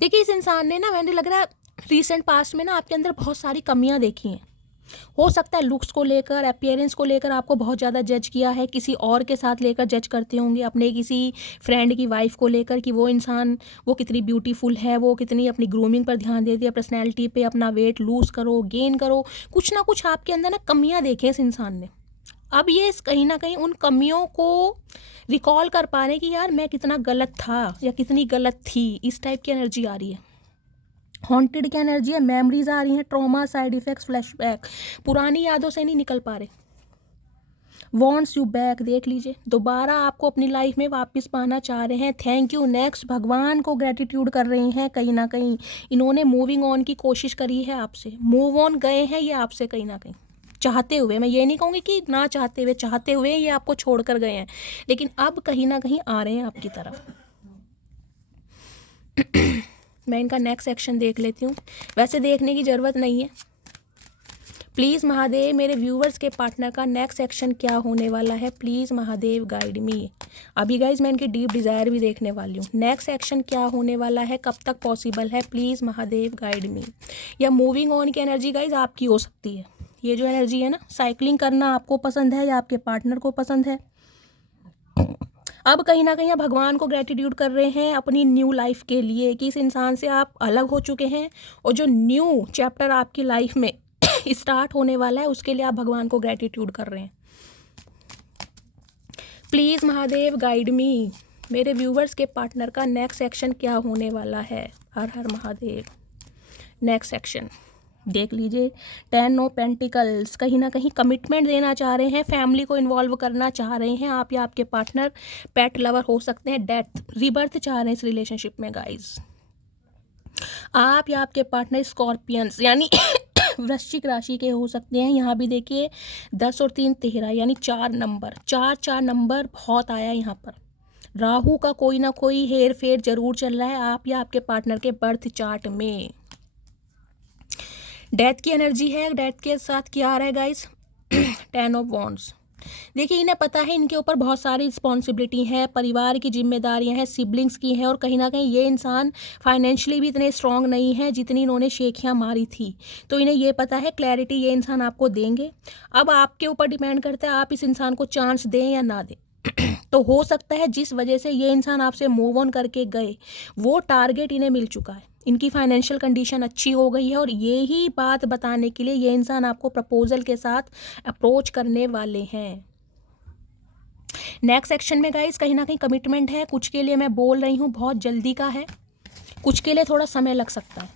देखिए इस इंसान ने ना, मैंने लग रहा है रिसेंट पास्ट में ना आपके अंदर बहुत सारी कमियां देखी हैं। हो सकता है लुक्स को लेकर, अपीयरेंस को लेकर आपको बहुत ज़्यादा जज किया है, किसी और के साथ लेकर जज करते होंगे, अपने किसी फ्रेंड की वाइफ को लेकर कि वो इंसान वो कितनी ब्यूटीफुल है, वो कितनी अपनी ग्रूमिंग पर ध्यान देती है, पर्सनैलिटी पे, अपना वेट लूज़ करो, गेन करो, कुछ ना कुछ आपके अंदर ना कमियाँ देखी इस इंसान ने। अब ये कहीं ना कहीं उन कमियों को रिकॉल कर पा रहे हैं कि यार मैं कितना गलत था या कितनी गलत थी, इस टाइप की एनर्जी आ रही है। हॉन्टेड की एनर्जी है, मेमोरीज आ रही हैं, ट्रॉमा, साइड इफेक्ट्स, फ्लैशबैक, पुरानी यादों से नहीं निकल पा रहे। वॉन्ट्स यू बैक, देख लीजिए दोबारा आपको अपनी लाइफ में वापस पाना चाह रहे हैं। थैंक यू, नेक्स्ट, भगवान को ग्रेटिट्यूड कर रहे हैं। कहीं ना कहीं इन्होंने मूविंग ऑन की कोशिश करी है आपसे, मूव ऑन गए हैं ये आपसे कहीं ना कहीं चाहते हुए। मैं ये नहीं कहूँगी कि ना चाहते हुए, चाहते हुए ये आपको छोड़ कर गए हैं, लेकिन अब कहीं ना कहीं आ रहे हैं आपकी तरफ। मैं इनका नेक्स्ट सेक्शन देख लेती हूँ, वैसे देखने की ज़रूरत नहीं है। प्लीज़ महादेव, मेरे व्यूवर्स के पार्टनर का नेक्स्ट सेक्शन क्या होने वाला है, प्लीज़ महादेव गाइड मी। अभी गाइज मैं इनकी डीप डिज़ायर भी देखने वाली हूँ। नेक्स्ट सेक्शन क्या होने वाला है, कब तक पॉसिबल है, प्लीज़ महादेव गाइड मी। या मूविंग ऑन की एनर्जी गाइज आपकी हो सकती है। ये जो एनर्जी है ना, साइकिलिंग करना आपको पसंद है या आपके पार्टनर को पसंद है। अब कहीं ना कहीं भगवान को ग्रेटिट्यूड कर रहे हैं अपनी न्यू लाइफ के लिए कि इस इंसान से आप अलग हो चुके हैं, और जो न्यू चैप्टर आपकी लाइफ में स्टार्ट होने वाला है उसके लिए आप भगवान को ग्रेटिट्यूड कर रहे हैं। प्लीज़ महादेव गाइड मी, मेरे व्यूवर्स के पार्टनर का नेक्स्ट एक्शन क्या होने वाला है? हर हर महादेव। नेक्स्ट एक्शन देख लीजिए। 10 ऑफ पेंटिकल्स, कहीं ना कहीं कमिटमेंट देना चाह रहे हैं, फैमिली को इन्वॉल्व करना चाह रहे हैं आप या आपके पार्टनर। पेट लवर हो सकते हैं, डेथ रीबर्थ चाह रहे हैं इस रिलेशनशिप में गाइज। आप या आपके पार्टनर स्कॉर्पियंस यानी वृश्चिक राशि के हो सकते हैं। यहाँ भी देखिए 10 और 3 13 यानी 4 नंबर, 4 नंबर बहुत आया यहाँ पर। राहु का कोई ना कोई हेर फेर जरूर चल रहा है आप या आपके पार्टनर के बर्थ चार्ट में। डेथ की एनर्जी है, डेथ के साथ क्या आ रहा है गाइस? 10 of wands. देखिए इन्हें पता है इनके ऊपर बहुत सारी रिस्पॉन्सिबिलिटी है, परिवार की जिम्मेदारियां हैं, सिबलिंग्स की हैं, और कहीं ना कहीं ये इंसान फाइनेंशियली भी इतने स्ट्रांग नहीं है जितनी इन्होंने शेखियाँ मारी थी। तो इन्हें ये पता है क्लैरिटी ये इंसान आपको देंगे। अब आपके ऊपर डिपेंड करता है आप इस इंसान को चांस दें या ना दें। तो हो सकता है जिस वजह से ये इंसान आपसे मूव ऑन करके गए वो टारगेट इन्हें मिल चुका है, इनकी फाइनेंशियल कंडीशन अच्छी हो गई है, और ये ही बात बताने के लिए ये इंसान आपको प्रपोजल के साथ अप्रोच करने वाले हैं। नेक्स्ट सेक्शन में गाइस कहीं ना कहीं कमिटमेंट है, कुछ के लिए मैं बोल रही हूँ बहुत जल्दी का है, कुछ के लिए थोड़ा समय लग सकता है।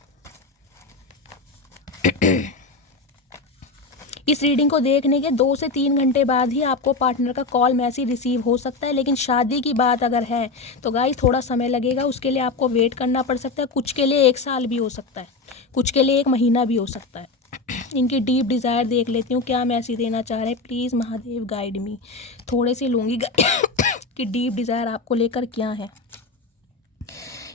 इस रीडिंग को देखने के 2 से 3 घंटे बाद ही आपको पार्टनर का कॉल मैसेज रिसीव हो सकता है, लेकिन शादी की बात अगर है तो गाइस थोड़ा समय लगेगा, उसके लिए आपको वेट करना पड़ सकता है। कुछ के लिए 1 साल भी हो सकता है, कुछ के लिए 1 महीना भी हो सकता है। इनकी डीप डिज़ायर देख लेती हूँ क्या मैसेज देना चाह रहे हैं। प्लीज़ महादेव गाइड मी, थोड़े से लूँगी कि डीप डिज़ायर आपको लेकर क्या है।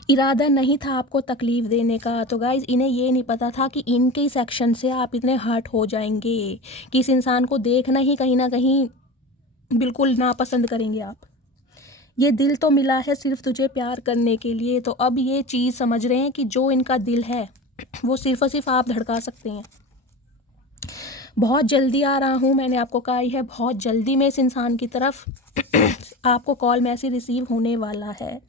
इरादा नहीं था आपको तकलीफ़ देने का, तो गाइज़ इन्हें ये नहीं पता था कि इनके इस एक्शन से आप इतने हर्ट हो जाएंगे कि इस इंसान को देखना ही कहीं ना कहीं बिल्कुल नापसंद करेंगे आप। ये दिल तो मिला है सिर्फ तुझे प्यार करने के लिए, तो अब ये चीज़ समझ रहे हैं कि जो इनका दिल है वो सिर्फ और सिर्फ आप धड़का सकते हैं। बहुत जल्दी आ रहा हूँ, मैंने आपको कहा ही है बहुत जल्दी में इस इंसान की तरफ आपको कॉल मैसेज रिसीव होने वाला है।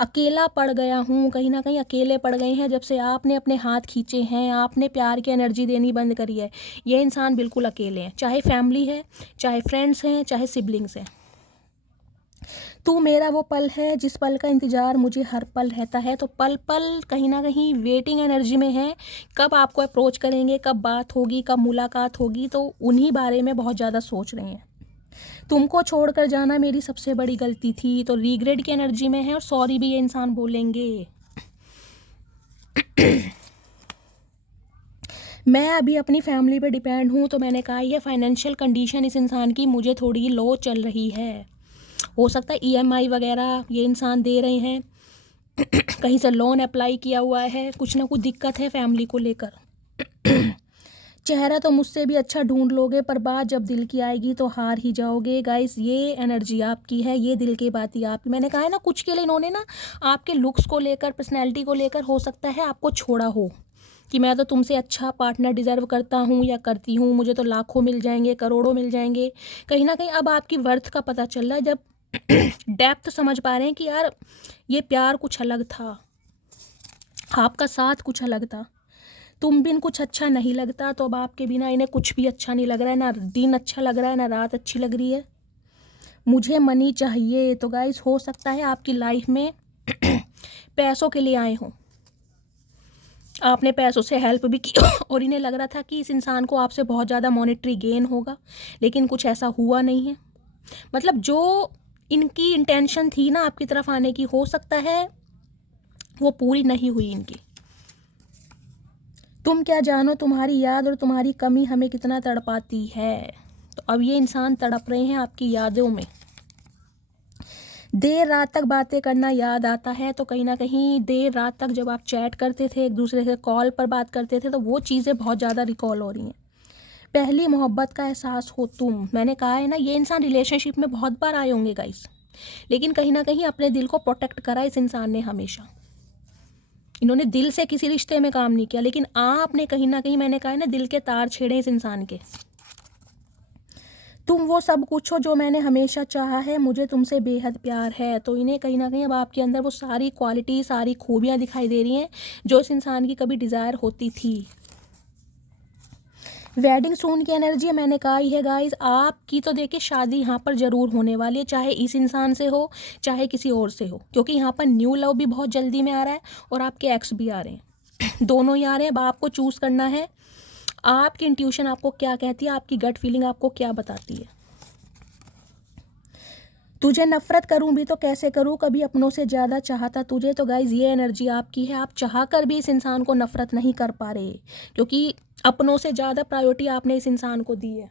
अकेला पड़ गया हूँ, कहीं ना कहीं अकेले पड़ गए हैं जब से आपने अपने हाथ खींचे हैं, आपने प्यार की एनर्जी देनी बंद करी है। ये इंसान बिल्कुल अकेले हैं, चाहे फैमिली है, चाहे फ्रेंड्स हैं, चाहे सिबलिंग्स हैं। तू मेरा वो पल है जिस पल का इंतज़ार मुझे हर पल रहता है, तो पल पल कहीं ना कहीं वेटिंग एनर्जी में है। कब आपको अप्रोच करेंगे, कब बात होगी, कब मुलाकात होगी, तो उन्हीं बारे में बहुत ज़्यादा सोच रहे हैं। तुमको छोड़कर जाना मेरी सबसे बड़ी गलती थी, तो रिग्रेट की एनर्जी में है, और सॉरी भी ये इंसान बोलेंगे। मैं अभी अपनी फैमिली पे डिपेंड हूँ, तो मैंने कहा ये फाइनेंशियल कंडीशन इस इंसान की मुझे थोड़ी लो चल रही है। हो सकता है EMI वगैरह ये इंसान दे रहे हैं, कहीं से लोन अप्लाई किया हुआ है, कुछ ना कुछ दिक्कत है फैमिली को लेकर। चेहरा तो मुझसे भी अच्छा ढूंढ लोगे, पर बात जब दिल की आएगी तो हार ही जाओगे। गाइस ये एनर्जी आपकी है, ये दिल की बात ही आपकी। मैंने कहा है ना कुछ के लिए इन्होंने ना आपके लुक्स को लेकर, पर्सनैलिटी को लेकर हो सकता है आपको छोड़ा हो कि मैं तो तुमसे अच्छा पार्टनर डिज़र्व करता हूँ या करती हूँ, मुझे तो लाखों मिल जाएंगे, करोड़ों मिल जाएंगे। कहीं ना कहीं अब आपकी वर्थ का पता चल रहा है, जब डेप्थ समझ पा रहे हैं कि यार ये प्यार कुछ अलग था, आपका साथ कुछ अलग था, तुम बिन कुछ अच्छा नहीं लगता, तो अब आपके बिना इन्हें कुछ भी अच्छा नहीं लग रहा है, ना दिन अच्छा लग रहा है, ना रात अच्छी लग रही है। मुझे मनी चाहिए, तो गाइस हो सकता है आपकी लाइफ में पैसों के लिए आए हों, आपने पैसों से हेल्प भी की और इन्हें लग रहा था कि इस इंसान को आपसे बहुत ज़्यादा मॉनेटरी गेन होगा, लेकिन कुछ ऐसा हुआ नहीं है। मतलब जो इनकी इंटेंशन थी ना आपकी तरफ आने की, हो सकता है वो पूरी नहीं हुई इनकी। तुम क्या जानो तुम्हारी याद और तुम्हारी कमी हमें कितना तड़पाती है, तो अब ये इंसान तड़प रहे हैं आपकी यादों में। देर रात तक बातें करना याद आता है, तो कहीं ना कहीं देर रात तक जब आप चैट करते थे, एक दूसरे से कॉल पर बात करते थे, तो वो चीज़ें बहुत ज़्यादा रिकॉल हो रही हैं। पहली मोहब्बत का एहसास हो तुम, मैंने कहा है ना ये इंसान रिलेशनशिप में बहुत बार आए होंगे गाइस, लेकिन कहीं ना कहीं अपने दिल को प्रोटेक्ट करा इस इंसान ने हमेशा। इन्होंने दिल से किसी रिश्ते में काम नहीं किया, लेकिन आपने कहीं ना कहीं, मैंने कहा है ना, दिल के तार छेड़े इस इंसान के। तुम वो सब कुछ हो जो मैंने हमेशा चाहा है, मुझे तुमसे बेहद प्यार है, तो इन्हें कहीं ना कहीं अब आपके अंदर वो सारी क्वालिटी, सारी खूबियाँ दिखाई दे रही हैं जो इस इंसान की कभी डिज़ायर होती थी। वेडिंग सून की एनर्जी है, मैंने कहा ही है गाइज। आपकी तो देखिए शादी यहाँ पर ज़रूर होने वाली है, चाहे इस इंसान से हो चाहे किसी और से हो, क्योंकि यहाँ पर न्यू लव भी बहुत जल्दी में आ रहा है और आपके एक्स भी आ रहे हैं दोनों ही आ रहे हैं। अब आपको चूज़ करना है, आपकी इंट्यूशन आपको क्या कहती है, आपकी गट फीलिंग आपको क्या बताती है। तुझे नफरत करूं भी तो कैसे करूं, कभी अपनों से ज़्यादा चाहता तुझे। तो गाइज ये एनर्जी आपकी है। आप चाह कर भी इस इंसान को नफरत नहीं कर पा रहे, क्योंकि अपनों से ज़्यादा प्रायोरिटी आपने इस इंसान को दी है।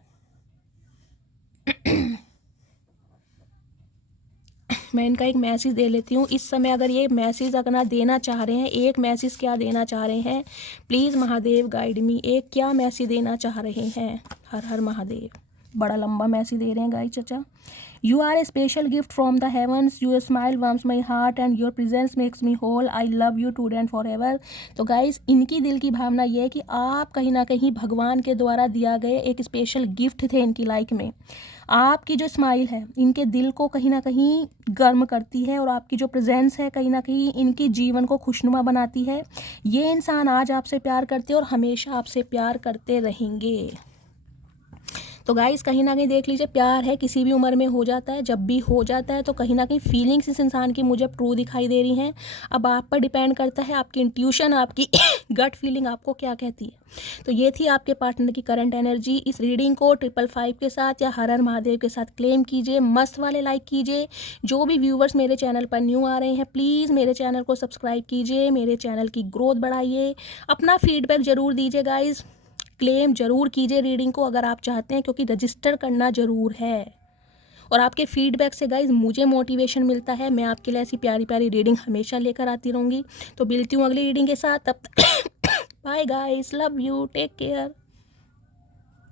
मैं इनका एक मैसेज दे लेती हूँ इस समय। अगर ये मैसेज अगर देना चाह रहे हैं, एक मैसेज क्या देना चाह रहे हैं, प्लीज़ महादेव गाइड मी, एक क्या मैसेज देना चाह रहे हैं। हर हर महादेव। बड़ा लंबा मैसेज दे रहे हैं गाइस चाचा। You are a special gift from the heavens, your smile warms my heart and your presence makes me whole, I love you today and forever. तो गाइस इनकी दिल की भावना ये है कि आप कहीं ना कहीं भगवान के द्वारा दिया गए एक स्पेशल गिफ्ट थे इनकी लाइफ में। आपकी जो स्माइल है इनके दिल को कहीं ना कहीं गर्म करती है, और आपकी जो प्रेजेंस है कहीं ना कहीं इनकी जीवन को खुशनुमा बनाती है। ये इंसान आज आपसे प्यार करते और हमेशा आपसे प्यार करते रहेंगे। तो गाइस कहीं ना कहीं देख लीजिए, प्यार है किसी भी उम्र में हो जाता है, जब भी हो जाता है तो कहीं ना कहीं फीलिंग्स इस इंसान की मुझे ट्रू दिखाई दे रही हैं। अब आप पर डिपेंड करता है, आपकी इंट्यूशन, आपकी गट फीलिंग आपको क्या कहती है। तो ये थी आपके पार्टनर की करंट एनर्जी। इस रीडिंग को 555 के साथ या हर हर महादेव के साथ क्लेम कीजिए, मस्त वाले लाइक कीजिए। जो भी व्यूवर्स मेरे चैनल पर न्यू आ रहे हैं, प्लीज़ मेरे चैनल को सब्सक्राइब कीजिए, मेरे चैनल की ग्रोथ बढ़ाइए, अपना फीडबैक ज़रूर दीजिए गाइज़, क्लेम जरूर कीजिए रीडिंग को अगर आप चाहते हैं, क्योंकि रजिस्टर करना ज़रूर है। और आपके फीडबैक से गाइज मुझे मोटिवेशन मिलता है, मैं आपके लिए ऐसी प्यारी प्यारी रीडिंग हमेशा लेकर आती रहूँगी। तो मिलती हूँ अगली रीडिंग के साथ, तब तक bye guys, love you, take care.